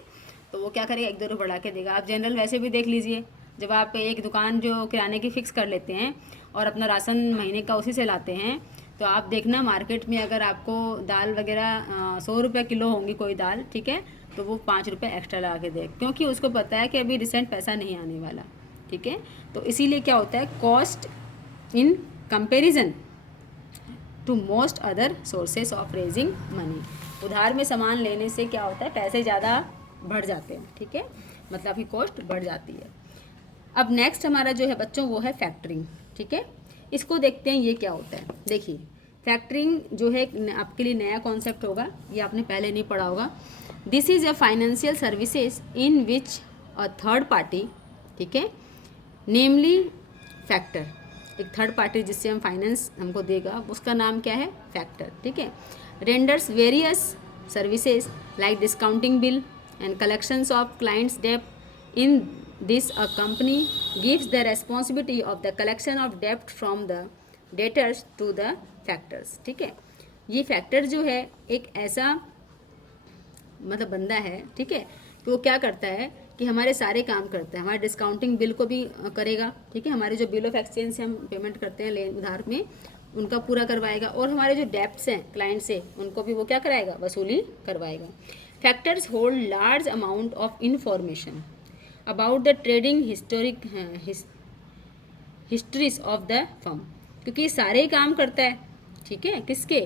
तो वो क्या करेगा, 1-2 बढ़ा के देगा। आप जनरल वैसे भी देख लीजिए, जब आप एक दुकान जो किराने की फ़िक्स कर लेते हैं और अपना राशन महीने का उसी से लाते हैं, तो आप देखना मार्केट में अगर आपको दाल वगैरह 100 रुपये किलो होंगी कोई दाल, ठीक है, तो वो 5 रुपये एक्स्ट्रा लगा के दे, क्योंकि उसको पता है कि अभी रिसेंट पैसा नहीं आने वाला। ठीक है, तो इसीलिए क्या होता है, cost in comparison to most other sources of raising money. उधार में सामान लेने से क्या होता है, पैसे ज़्यादा बढ़ जाते हैं। ठीक है, मतलब कि कॉस्ट बढ़ जाती है। अब नेक्स्ट हमारा जो है बच्चों वो है फैक्टरिंग। ठीक है, इसको देखते हैं ये क्या होता है। देखिए, फैक्टरिंग जो है आपके लिए नया कॉन्सेप्ट होगा, ये आपने पहले नहीं पढ़ा होगा। This is a financial services in which a third party, ठीक है, नेमली फैक्टर, एक थर्ड पार्टी जिससे हम फाइनेंस हमको देगा उसका नाम क्या है, फैक्टर। ठीक है, renders various services like discounting bill and collections of clients डेब्ट। In this a company gives the responsibility of the collection of डेब्ट from the debtors to the factors. ठीक है, ये फैक्टर जो है एक ऐसा मतलब बंदा है, ठीक है, कि वो क्या करता है कि हमारे सारे काम करता है, हमारे डिस्काउंटिंग बिल को भी करेगा, ठीक है, हमारे जो बिल ऑफ एक्सचेंज से हम पेमेंट करते हैं लेन उधार में, उनका पूरा करवाएगा, और हमारे जो डेब्ट्स हैं क्लाइंट से उनको भी वो क्या कराएगा, वसूली करवाएगा। Factors hold large amount of information about the trading histories of the firm, क्योंकि ये सारे ही काम करता है, ठीक है, किसके,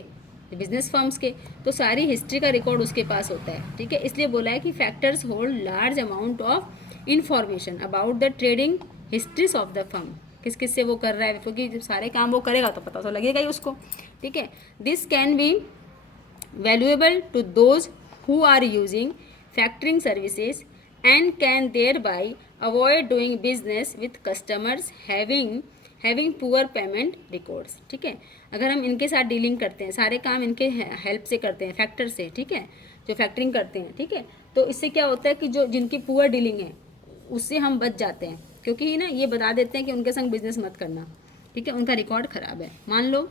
बिजनेस फर्म्स के, तो सारी हिस्ट्री का रिकॉर्ड उसके पास होता है। ठीक है, इसलिए बोला है कि factors hold large amount of information about the trading histories of the firm, किस किस से वो कर रहा है, क्योंकि जब सारे काम वो करेगा तो पता तो लगेगा ही उसको। ठीक है, this can be valuable to those who are using factoring services and can thereby avoid doing business with customers having poor payment records। ठीक है, अगर हम इनके साथ डीलिंग करते हैं, सारे काम इनके हेल्प से करते हैं, फैक्टर से, ठीक है, जो फैक्टरिंग करते हैं, ठीक है, तो इससे क्या होता है कि जो जिनकी पुअर डीलिंग है उससे हम बच जाते हैं, क्योंकि ना ये बता देते हैं कि उनके संग बिजनेस मत करना। ठीक है, उनका रिकॉर्ड ख़राब है। मान लो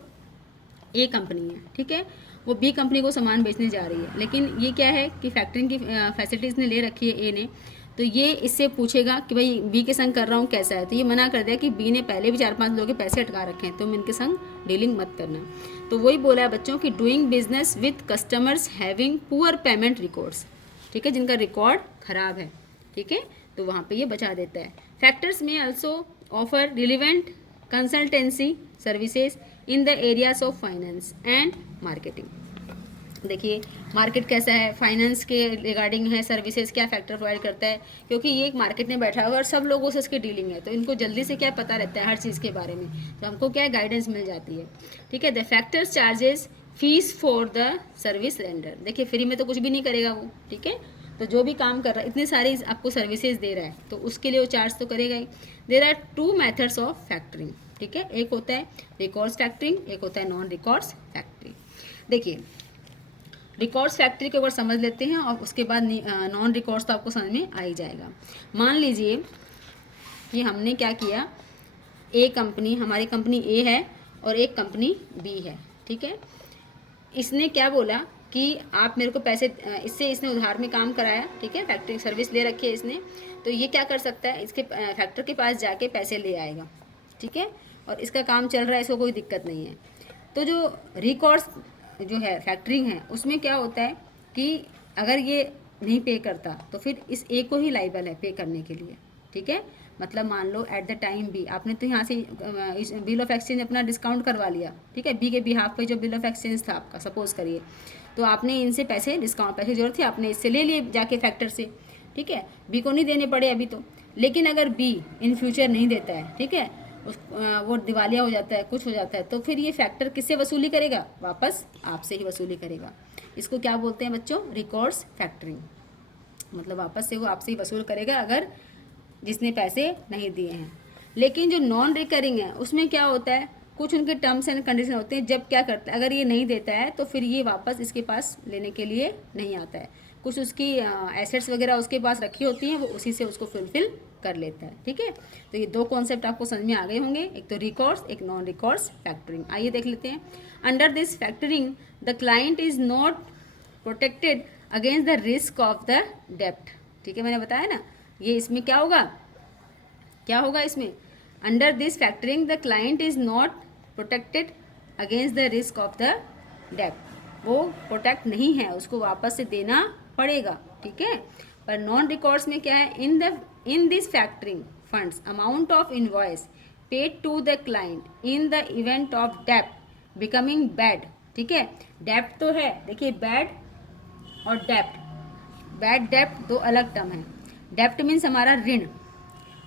ए कंपनी है, ठीक है, वो बी कंपनी को सामान बेचने जा रही है, लेकिन ये क्या है कि फैक्टरिंग की फैसिलिटीज़ ने ले रखी है ए ने, तो ये इससे पूछेगा कि भाई बी के संग कर रहा हूँ कैसा है, तो ये मना कर दिया कि बी ने पहले भी 4-5 लोगों के पैसे अटका रखे हैं, तुम इनके संग डीलिंग मत करना। तो वही बोला है बच्चों कि doing business with customers having poor payment records, ठीक है, जिनका रिकॉर्ड खराब है, ठीक है, तो वहाँ पे ये बचा देता है। फैक्टर्स में also offer relevant consultancy services in the areas of finance and marketing. देखिए मार्केट कैसा है, फाइनेंस के रिगार्डिंग है सर्विसेज, क्या फैक्टर प्रोवाइड करता है, क्योंकि ये एक मार्केट में बैठा हुआ है और सब लोगों से इसकी डीलिंग है, तो इनको जल्दी से क्या पता रहता है हर चीज़ के बारे में, तो हमको क्या गाइडेंस मिल जाती है। ठीक है, the factors charges fees for the service render. देखिए फ्री में तो कुछ भी नहीं करेगा वो, ठीक है, तो जो भी काम कर रहा है, इतनी सारी आपको सर्विसेज दे रहा है, तो उसके लिए वो चार्ज तो करेगा ही। There are 2 methods of factoring. ठीक है, एक होता है रिकॉर्ड्स फैक्टरिंग, एक होता है नॉन रिकॉर्ड्स फैक्टरिंग। देखिए रिकॉर्ड्स फैक्टरी के ऊपर समझ लेते हैं और उसके बाद नॉन रिकॉर्ड्स तो आपको समझ में आ ही जाएगा। मान लीजिए कि हमने क्या किया, ए कंपनी, हमारी कंपनी ए है और एक कंपनी बी है, ठीक है, इसने क्या बोला कि आप मेरे को पैसे, इससे इसने उधार में काम कराया, ठीक है, फैक्ट्री सर्विस ले रखी है इसने, तो ये क्या कर सकता है, इसके फैक्टर के पास जाके पैसे ले आएगा, ठीक है, और इसका काम चल रहा है, इसको कोई दिक्कत नहीं है। तो जो रिकॉर्ड्स जो है फैक्टरिंग है उसमें क्या होता है कि अगर ये नहीं पे करता तो फिर इस ए को ही लाइबल है पे करने के लिए, ठीक है, मतलब मान लो एट द टाइम बी आपने तो यहाँ से इस बिल ऑफ एक्सचेंज अपना डिस्काउंट करवा लिया, ठीक है, बी के बिहाफ पे जो बिल ऑफ एक्सचेंज था आपका, सपोज करिए, तो आपने इनसे पैसे डिस्काउंट, पैसे जरूरत थी, आपने इससे ले लिए जाके फैक्टर से, ठीक है, बी को नहीं देने पड़े अभी तो, लेकिन अगर बी इन फ्यूचर नहीं देता है, ठीक है, वो दिवालिया हो जाता है, कुछ हो जाता है, तो फिर ये फैक्टर किससे वसूली करेगा, वापस आपसे ही वसूली करेगा। इसको क्या बोलते हैं बच्चों, रिकॉर्ड्स फैक्टरिंग, मतलब वापस से वो आपसे ही वसूल करेगा अगर जिसने पैसे नहीं दिए हैं। लेकिन जो नॉन रिकरिंग है उसमें क्या होता है, कुछ उनके टर्म्स एंड कंडीशन होते हैं, जब क्या करता है, अगर ये नहीं देता है तो फिर ये वापस इसके पास लेने के लिए नहीं आता है, कुछ उसकी एसेट्स वगैरह उसके पास रखी होती हैं, वो उसी से उसको फुलफिल कर लेता है। ठीक है, तो ये दो कॉन्सेप्ट आपको समझ में आ गए होंगे, एक तो रिकॉर्स, एक नॉन रिकॉर्स फैक्टरिंग। आइए देख लेते हैं। Under this factoring the client is not protected against the risk of the डेप्ट। ठीक है, मैंने बताया ना, ये इसमें क्या होगा, क्या होगा इसमें, under this factoring the client is not protected against the risk of the डेप्ट। वो प्रोटेक्ट नहीं है, उसको वापस से देना पड़ेगा। ठीक है, पर नॉन रिकॉर्ड्स में क्या है, in this factoring funds amount of invoice paid to the client in the event of डेप्ट बिकमिंग बैड। ठीक है, डेप्ट तो है, देखिए बैड और डेप्ट, बैड डेप्ट दो अलग टर्म है। डेप्ट मीन्स हमारा ऋण,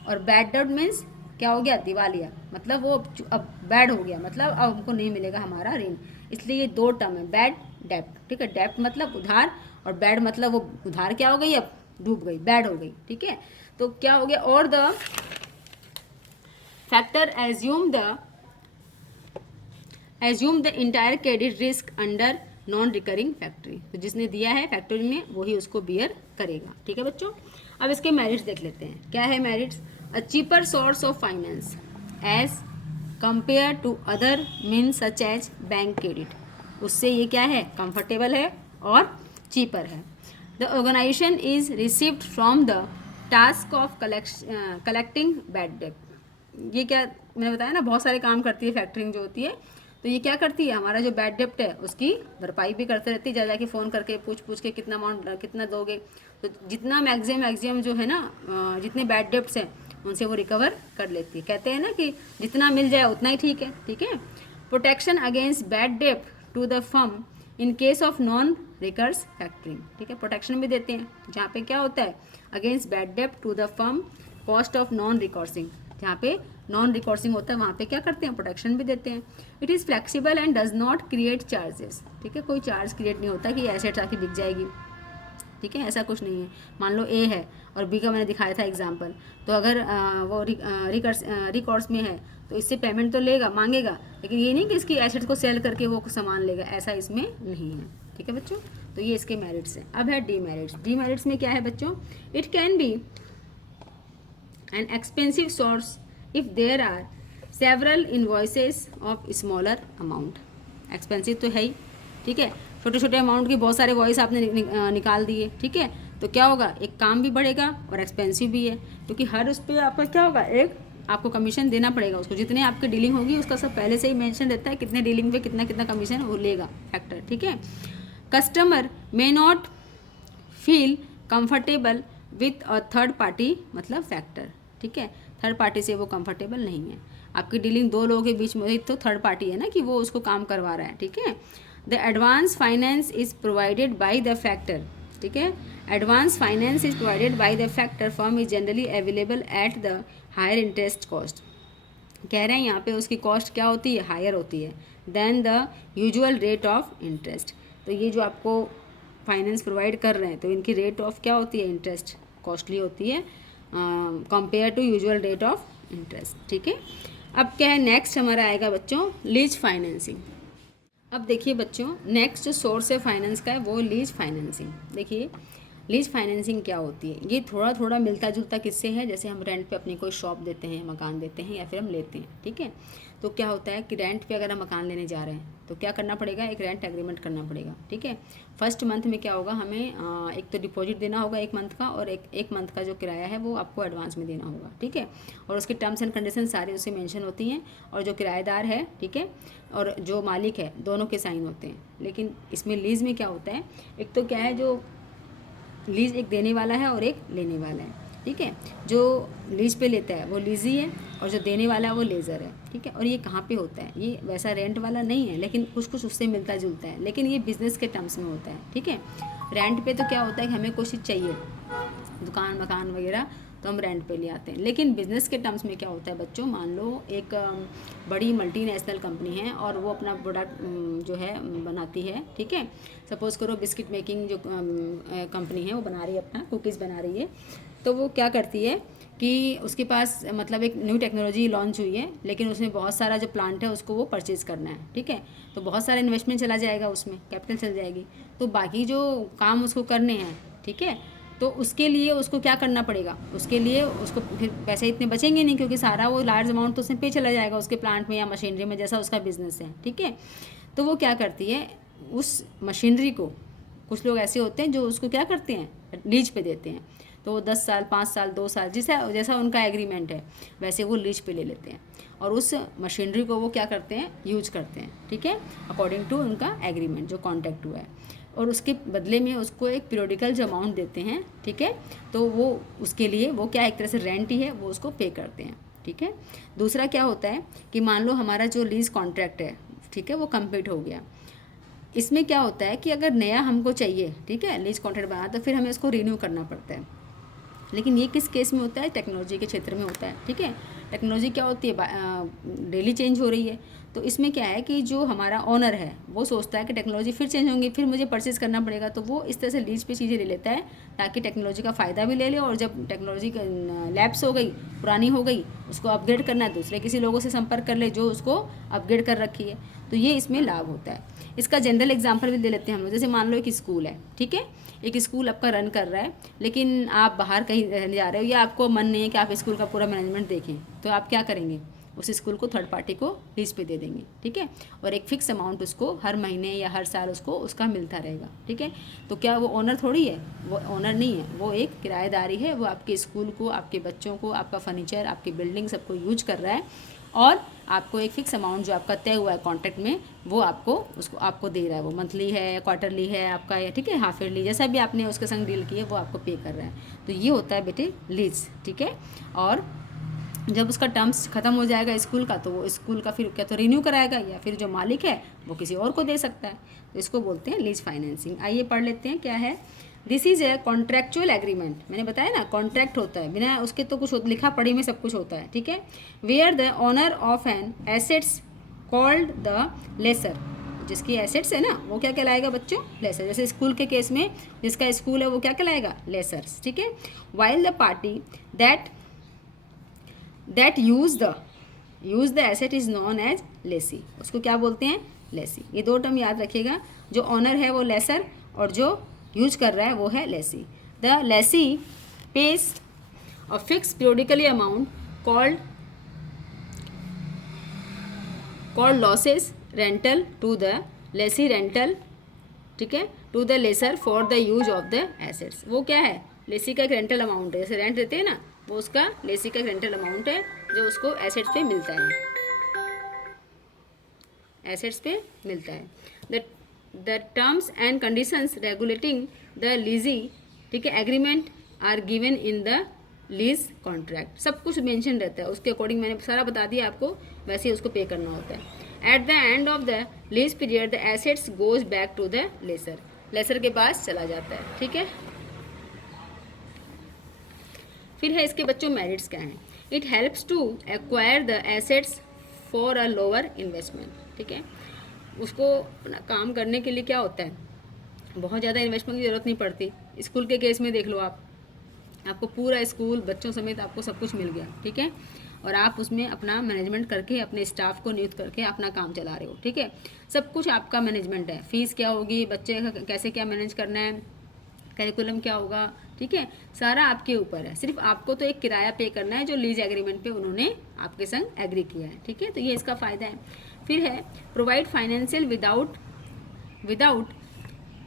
और बैड डेप्ट मीन्स क्या हो गया, दिवालिया, मतलब वो अब बैड हो गया, मतलब अब हमको नहीं मिलेगा हमारा ऋण। इसलिए ये दो टर्म है, बैड डेप्ट। ठीक है, डेप्ट मतलब उधार, और बैड मतलब वो उधार क्या हो गई, अब डूब गई, बैड हो गई। ठीक है, तो क्या हो गया, और the factor assume the entire credit risk under non recurring factory. तो जिसने दिया है फैक्टरी में वही उसको बियर करेगा। ठीक है बच्चों, अब इसके मेरिट्स देख लेते हैं। क्या है merits, a cheaper source of finance as compare to other means such as bank credit. उससे ये क्या है, कंफर्टेबल है और चीपर है। The organization is received from the task of collecting bad डेप्ट। ये क्या मैंने बताया ना, बहुत सारे काम करती है फैक्टरिंग जो होती है, तो ये क्या करती है, हमारा जो बैड डेप्ट है उसकी भरपाई भी करते रहती है, जा जाके फ़ोन करके पूछ के कितना अमाउंट कितना दोगे। तो जितना मैक्सिमम जो है ना, जितने बैड डेप्ट्स हैं उनसे वो रिकवर कर लेती है। कहते हैं ना कि जितना मिल जाए उतना ही ठीक है। ठीक है, प्रोटेक्शन अगेंस्ट बैड डेप्ट to the firm in case of non recourse factoring. ठीक है, प्रोटेक्शन भी देते हैं, जहाँ पे क्या होता है, अगेंस्ट बैड डेप्ट to the firm cost of non recoursing, जहाँ पे नॉन रिकॉर्सिंग होता है वहाँ पे क्या करते हैं, प्रोटेक्शन भी देते हैं। It is flexible and does not create charges. ठीक है, कोई चार्ज क्रिएट नहीं होता कि एसेट्स आके बिक जाएगी। ठीक है, ऐसा कुछ नहीं है। मान लो ए है और बी का मैंने दिखाया था एग्जांपल, तो अगर वो रिकॉर्ड्स में है तो इससे पेमेंट तो लेगा, मांगेगा, लेकिन ये नहीं कि इसकी एसेट्स को सेल करके वो सामान लेगा, ऐसा इसमें नहीं है। ठीक है बच्चों, तो ये इसके मेरिट्स हैं। अब है डीमेरिट्स। डीमेरिट्स में क्या है बच्चों, it can be an expensive source if there are several invoices of smaller amount. Expensive तो है ही, ठीक है, छोटे छोटे अमाउंट की बहुत सारे वॉइस आपने निकाल दिए। ठीक है, तो क्या होगा, एक काम भी बढ़ेगा और एक्सपेंसिव भी है, क्योंकि हर उस पर आपका क्या होगा, एक आपको कमीशन देना पड़ेगा उसको, जितने आपकी डीलिंग होगी उसका सब पहले से ही मेंशन रहता है, कितने डीलिंग पे कितना कितना कमीशन वो लेगा फैक्टर। ठीक है, customer may not feel comfortable with a third party, मतलब फैक्टर। ठीक है, थर्ड पार्टी से वो कंफर्टेबल नहीं है। आपकी डीलिंग दो लोगों के बीच में, तो थर्ड पार्टी है ना कि वो उसको काम करवा रहा है। ठीक है, the advance finance is provided by the factor. ठीक है, advance finance is provided by the factor firm is generally available at the higher interest cost. कह रहे हैं यहाँ पे उसकी कॉस्ट क्या होती है, हायर होती है then the usual rate of interest. तो ये जो आपको फाइनेंस प्रोवाइड कर रहे हैं तो इनकी रेट ऑफ क्या होती है, इंटरेस्ट कॉस्टली होती है compare to usual rate of interest. ठीक है, अब क्या है, नेक्स्ट हमारा आएगा बच्चों लीज फाइनेंसिंग। अब देखिए बच्चों, नेक्स्ट जो सोर्स है फाइनेंस का है वो लीज फाइनेंसिंग। देखिए लीज फाइनेंसिंग क्या होती है, ये थोड़ा थोड़ा मिलता जुलता किससे है, जैसे हम रेंट पे अपनी कोई शॉप देते हैं, मकान देते हैं, या फिर हम लेते हैं। ठीक है, तो क्या होता है कि रेंट पे अगर हम मकान लेने जा रहे हैं तो क्या करना पड़ेगा, एक रेंट एग्रीमेंट करना पड़ेगा। ठीक है, फर्स्ट मंथ में क्या होगा, हमें एक तो डिपॉजिट देना होगा एक मंथ का, और एक मंथ का जो किराया है वो आपको एडवांस में देना होगा। ठीक है, और उसकी टर्म्स एंड कंडीशन सारी उससे मेंशन होती हैं, और जो किराएदार है, ठीक है, और जो मालिक है, दोनों के साइन होते हैं। लेकिन इसमें लीज़ में क्या होता है, एक तो क्या है, जो लीज़ एक देने वाला है और एक लेने वाला है। ठीक है, जो लीज पे लेता है वो लीजी है, और जो देने वाला है वो लेज़र है। ठीक है, और ये कहाँ पे होता है, ये वैसा रेंट वाला नहीं है, लेकिन कुछ कुछ उससे मिलता जुलता है, लेकिन ये बिज़नेस के टर्म्स में होता है। ठीक है, रेंट पे तो क्या होता है कि हमें कुछ चीज़ चाहिए, दुकान मकान वगैरह, तो हम रेंट पे ले आते हैं। लेकिन बिज़नेस के टर्म्स में क्या होता है बच्चों, मान लो एक बड़ी मल्टीनेशनल कंपनी है और वो अपना प्रोडक्ट जो है बनाती है। ठीक है, सपोज़ करो बिस्किट मेकिंग जो कंपनी है वो बना रही है, अपना कुकीज़ बना रही है, तो वो क्या करती है कि उसके पास मतलब एक न्यू टेक्नोलॉजी लॉन्च हुई है, लेकिन उसमें बहुत सारा जो प्लांट है उसको वो परचेज़ करना है, ठीक है। तो बहुत सारा इन्वेस्टमेंट चला जाएगा, उसमें कैपिटल चल जाएगी। तो बाकी जो काम उसको करने हैं, ठीक है, तो उसके लिए उसको क्या करना पड़ेगा, उसके लिए उसको फिर पैसे इतने बचेंगे नहीं, क्योंकि सारा वो लार्ज अमाउंट तो उसमें पे चला जाएगा उसके प्लांट में या मशीनरी में, जैसा उसका बिजनेस है, ठीक है। तो वो क्या करती है, उस मशीनरी को, कुछ लोग ऐसे होते हैं जो उसको क्या करते हैं, लीज पे देते हैं। तो वो 10 साल, 5 साल, 2 साल, जैसा जैसा उनका एग्रीमेंट है वैसे वो लीज पे ले लेते हैं, और उस मशीनरी को वो क्या करते हैं, यूज करते हैं, ठीक है, अकॉर्डिंग टू उनका एग्रीमेंट जो कॉन्ट्रैक्ट हुआ है। और उसके बदले में उसको एक पीरियडिकल जो अमाउंट देते हैं, ठीक है। तो वो उसके लिए वो क्या एक तरह से रेंट ही है, वो उसको पे करते हैं, ठीक है। दूसरा क्या होता है कि मान लो हमारा जो लीज कॉन्ट्रैक्ट है, ठीक है, वो कंप्लीट हो गया। इसमें क्या होता है कि अगर नया हमको चाहिए, ठीक है, लीज कॉन्ट्रैक्ट बना, तो फिर हमें उसको रिन्यू करना पड़ता है। लेकिन ये किस केस में होता है, टेक्नोलॉजी के क्षेत्र में होता है, ठीक है। टेक्नोलॉजी क्या होती है, डेली चेंज हो रही है। तो इसमें क्या है कि जो हमारा ओनर है वो सोचता है कि टेक्नोलॉजी फिर चेंज होंगी, फिर मुझे परचेज़ करना पड़ेगा, तो वो इस तरह से लीज पे चीज़ें ले लेता है ताकि टेक्नोलॉजी का फ़ायदा भी ले ले, और जब टेक्नोलॉजी लैप्स हो गई, पुरानी हो गई, उसको अपग्रेड करना है, दूसरे किसी लोगों से संपर्क कर ले जो उसको अपग्रेड कर रखी है। तो ये इसमें लाभ होता है। इसका जनरल एग्जाम्पल भी ले लेते हैं हम लोग। जैसे मान लो एक स्कूल है, ठीक है, एक स्कूल आपका रन कर रहा है, लेकिन आप बाहर कहीं रहने जा रहे हो या आपको मन नहीं है कि आप स्कूल का पूरा मैनेजमेंट देखें, तो आप क्या करेंगे, उस स्कूल को थर्ड पार्टी को लीज पे दे देंगे, ठीक है, और एक फिक्स अमाउंट उसको हर महीने या हर साल उसको उसका मिलता रहेगा, ठीक है। तो क्या वो ओनर थोड़ी है, वो ओनर नहीं है, वो एक किराएदारी है। वो आपके स्कूल को, आपके बच्चों को, आपका फर्नीचर, आपकी बिल्डिंग सबको यूज कर रहा है, और आपको एक फ़िक्स अमाउंट जो आपका तय हुआ है कॉन्ट्रैक्ट में, वो आपको उसको आपको दे रहा है। वो मंथली है, क्वार्टरली है आपका, ठीक है, हाफ ईयरली, जैसा भी आपने उसके संग डील की है वो आपको पे कर रहा है। तो ये होता है बेटे लीज, ठीक है। और जब उसका टर्म्स ख़त्म हो जाएगा स्कूल का, तो वो स्कूल का फिर क्या तो रिन्यू कराएगा, या फिर जो मालिक है वो किसी और को दे सकता है। तो इसको बोलते हैं लीज फाइनेंसिंग। आइए पढ़ लेते हैं क्या है। This is a contractual agreement. मैंने बताया ना, कॉन्ट्रैक्ट होता है, बिना उसके तो कुछ लिखा पढ़ी में सब कुछ होता है, ठीक है। Where the owner of an assets called the lessor, जिसकी एसेट्स है ना वो क्या कहलाएगा बच्चों, लेसर। जैसे स्कूल के केस में जिसका स्कूल है वो क्या कहलाएगा, लेसर्स, ठीक है। While the party that use the asset is known as lessee, उसको क्या बोलते हैं, लेसी। ये दो टर्म याद रखिएगा, जो ऑनर है वो लेसर और जो यूज कर रहा है वो है lessee. The lessee pays a fix periodically amount called losses rental to the lessee rental, ठीक है, to the lessor for the use of the assets. वो क्या है, लेसी का एक रेंटल अमाउंट है, जैसे रेंट देते हैं ना, वो उसका लेसी का एक रेंटल अमाउंट है जो उसको एसेट्स पे मिलता है, एसेट्स पे मिलता है। The terms and conditions regulating the lessee, ठीक है, agreement are given in the lease contract. सब कुछ मेंशन रहता है, उसके अकॉर्डिंग मैंने सारा बता दिया आपको, वैसे ही उसको पे करना होता है। At the end of the lease period the assets goes back to the lessor, lessor के पास चला जाता है, ठीक है। फिर है इसके बच्चों मेरिट्स क्या हैं। It helps to acquire the assets for a lower investment, ठीक है। उसको काम करने के लिए क्या होता है, बहुत ज़्यादा इन्वेस्टमेंट की ज़रूरत नहीं पड़ती। स्कूल के केस में देख लो आप, आपको पूरा स्कूल बच्चों समेत आपको सब कुछ मिल गया, ठीक है, और आप उसमें अपना मैनेजमेंट करके अपने स्टाफ को नियुक्त करके अपना काम चला रहे हो, ठीक है। सब कुछ आपका मैनेजमेंट है, फीस क्या होगी, बच्चे का कैसे क्या मैनेज करना है, करिकुलम क्या होगा, ठीक है, सारा आपके ऊपर है। सिर्फ आपको तो एक किराया पे करना है जो लीज एग्रीमेंट पे उन्होंने आपके संग एग्री किया है, ठीक है। तो ये इसका फ़ायदा है। फिर है provide financial without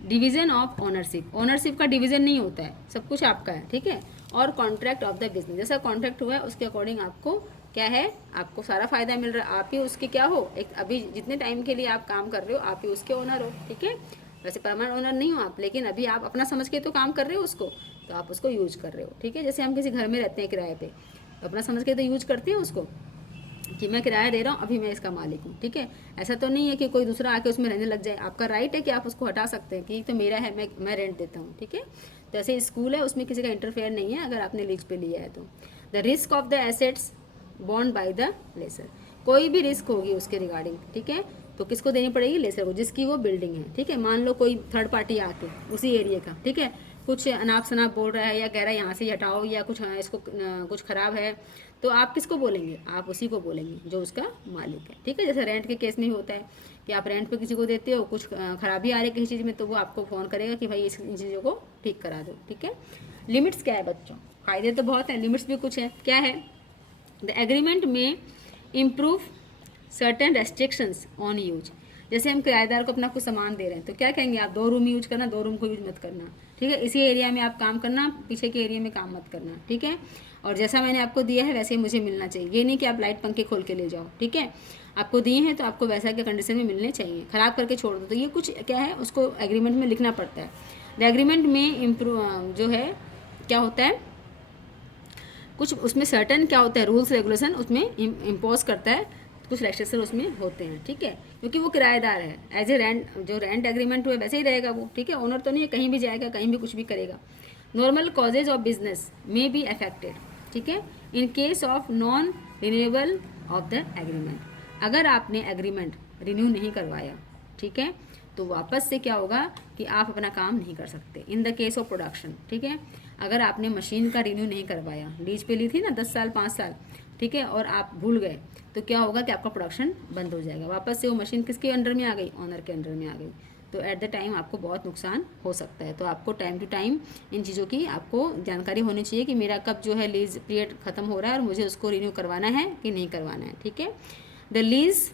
division of ownership. Ownership का डिवीज़न नहीं होता है, सब कुछ आपका है, ठीक है। और कॉन्ट्रैक्ट ऑफ द बिजनेस, जैसा कॉन्ट्रैक्ट हुआ है उसके अकॉर्डिंग आपको क्या है, आपको सारा फ़ायदा मिल रहा है। आप ही उसके क्या हो, एक अभी जितने टाइम के लिए आप काम कर रहे हो आप ही उसके ओनर हो, ठीक है। वैसे परमानेंट ओनर नहीं हो आप, लेकिन अभी आप अपना समझ के तो काम कर रहे हो उसको, तो आप उसको यूज कर रहे हो, ठीक है। जैसे हम किसी घर में रहते हैं किराए पे, अपना समझ के तो यूज करते हैं उसको, कि मैं किराया दे रहा हूँ, अभी मैं इसका मालिक हूँ, ठीक है। ऐसा तो नहीं है कि कोई दूसरा आके उसमें रहने लग जाए, आपका राइट है कि आप उसको हटा सकते हैं कि तो मेरा है, मैं रेंट देता हूँ, ठीक है। तो ऐसे स्कूल है, उसमें किसी का इंटरफेयर नहीं है अगर आपने लीज पे लिया है तो। The risk of the assets बॉन्ड बाय द लेसर, कोई भी रिस्क होगी उसके रिगार्डिंग, ठीक है, तो किसको देनी पड़ेगी? लेसर को, जिसकी वो बिल्डिंग है, ठीक है। मान लो कोई थर्ड पार्टी आके उसी एरिया का, ठीक है, कुछ अनाप शनाप बोल रहा है या कह रहा है यहाँ से हटाओ या कुछ इसको कुछ ख़राब है, तो आप किसको बोलेंगे? आप उसी को बोलेंगे जो उसका मालिक है, ठीक है। जैसे रेंट के केस में भी होता है कि आप रेंट पे किसी को देते हो, कुछ खराबी आ रही है किसी चीज़ में, तो वो आपको फ़ोन करेगा कि भाई इन चीज़ों को ठीक करा दो, ठीक है। लिमिट्स क्या है बच्चों? फ़ायदे तो बहुत हैं, लिमिट्स भी कुछ है। क्या है? द एग्रीमेंट में improve certain restrictions on use. जैसे हम किराएदार को अपना कुछ सामान दे रहे हैं तो क्या कहेंगे? आप 2 रूम यूज करना, 2 रूम को यूज मत करना, ठीक है। इसी एरिया में आप काम करना, पीछे के एरिया में काम मत करना, ठीक है। और जैसा मैंने आपको दिया है वैसे ही मुझे मिलना चाहिए। ये नहीं कि आप लाइट पंखे खोल के ले जाओ, ठीक है। आपको दिए हैं तो आपको वैसा के कंडीशन में मिलने चाहिए, ख़राब करके छोड़ दो तो ये कुछ क्या है, उसको एग्रीमेंट में लिखना पड़ता है। द एग्रीमेंट में इम्प्रूव जो है क्या होता है, कुछ उसमें सर्टन क्या होता है, रूल्स रेगुलेशन उसमें इम्पोज करता है, कुछ रेस्ट्रिक्शन उसमें होते हैं, ठीक है। क्योंकि वो किराएदार है, एज ए रेंट, जो रेंट एग्रीमेंट हुआ वैसे ही रहेगा वो, ठीक है। ओनर तो नहीं है, कहीं भी जाएगा, कहीं भी कुछ भी करेगा। Normal causes of business may be affected, ठीक है, इन case of non renewable of the agreement. अगर आपने एग्रीमेंट रिन्यू नहीं करवाया, ठीक है, तो वापस से क्या होगा कि आप अपना काम नहीं कर सकते। इन द केस ऑफ प्रोडक्शन, ठीक है, अगर आपने मशीन का रिन्यू नहीं करवाया, लीज पे ली थी ना 10 साल 5 साल, ठीक है, और आप भूल गए, तो क्या होगा कि आपका प्रोडक्शन बंद हो जाएगा। वापस से वो मशीन किसके अंडर में आ गई? ऑनर के अंडर में आ गई। तो एट द टाइम आपको बहुत नुकसान हो सकता है। तो आपको टाइम टू टाइम इन चीज़ों की आपको जानकारी होनी चाहिए कि मेरा कब जो है लीज पीरियड ख़त्म हो रहा है और मुझे उसको रिन्यू करवाना है कि नहीं करवाना है, ठीक है। The lease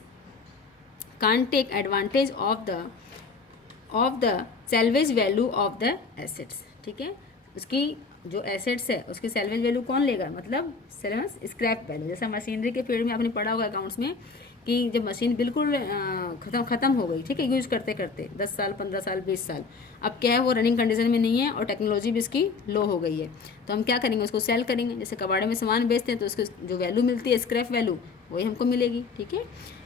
can't take advantage of the salvage value of the assets, ठीक है। उसकी जो एसेट्स है उसकी सैल्वेज वैल्यू कौन लेगा? मतलब स्क्रैप वैल्यू। जैसा मशीनरी के फील्ड में आपने पढ़ा होगा अकाउंट्स में कि जब मशीन बिल्कुल ख़त्म हो गई, ठीक है, यूज़ करते करते 10 साल 15 साल 20 साल, अब क्या है वो रनिंग कंडीशन में नहीं है और टेक्नोलॉजी भी इसकी लो हो गई है, तो हम क्या करेंगे? उसको सेल करेंगे। जैसे कबाड़े में सामान बेचते हैं तो उसकी जो वैल्यू मिलती है स्क्रैप वैल्यू, वही हमको मिलेगी, ठीक है।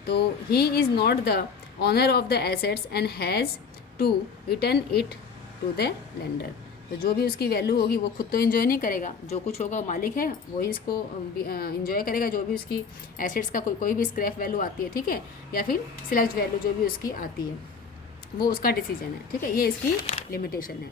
तो he is not the owner of the assets and has to return it to the lender. तो जो भी उसकी वैल्यू होगी वो खुद तो एंजॉय नहीं करेगा, जो कुछ होगा वो मालिक है वही इसको एंजॉय करेगा। जो भी उसकी एसेट्स का कोई भी स्क्रैप वैल्यू आती है, ठीक है, या फिर सिलेक्ट वैल्यू जो भी उसकी आती है वो उसका डिसीजन है, ठीक है। ये इसकी लिमिटेशन है।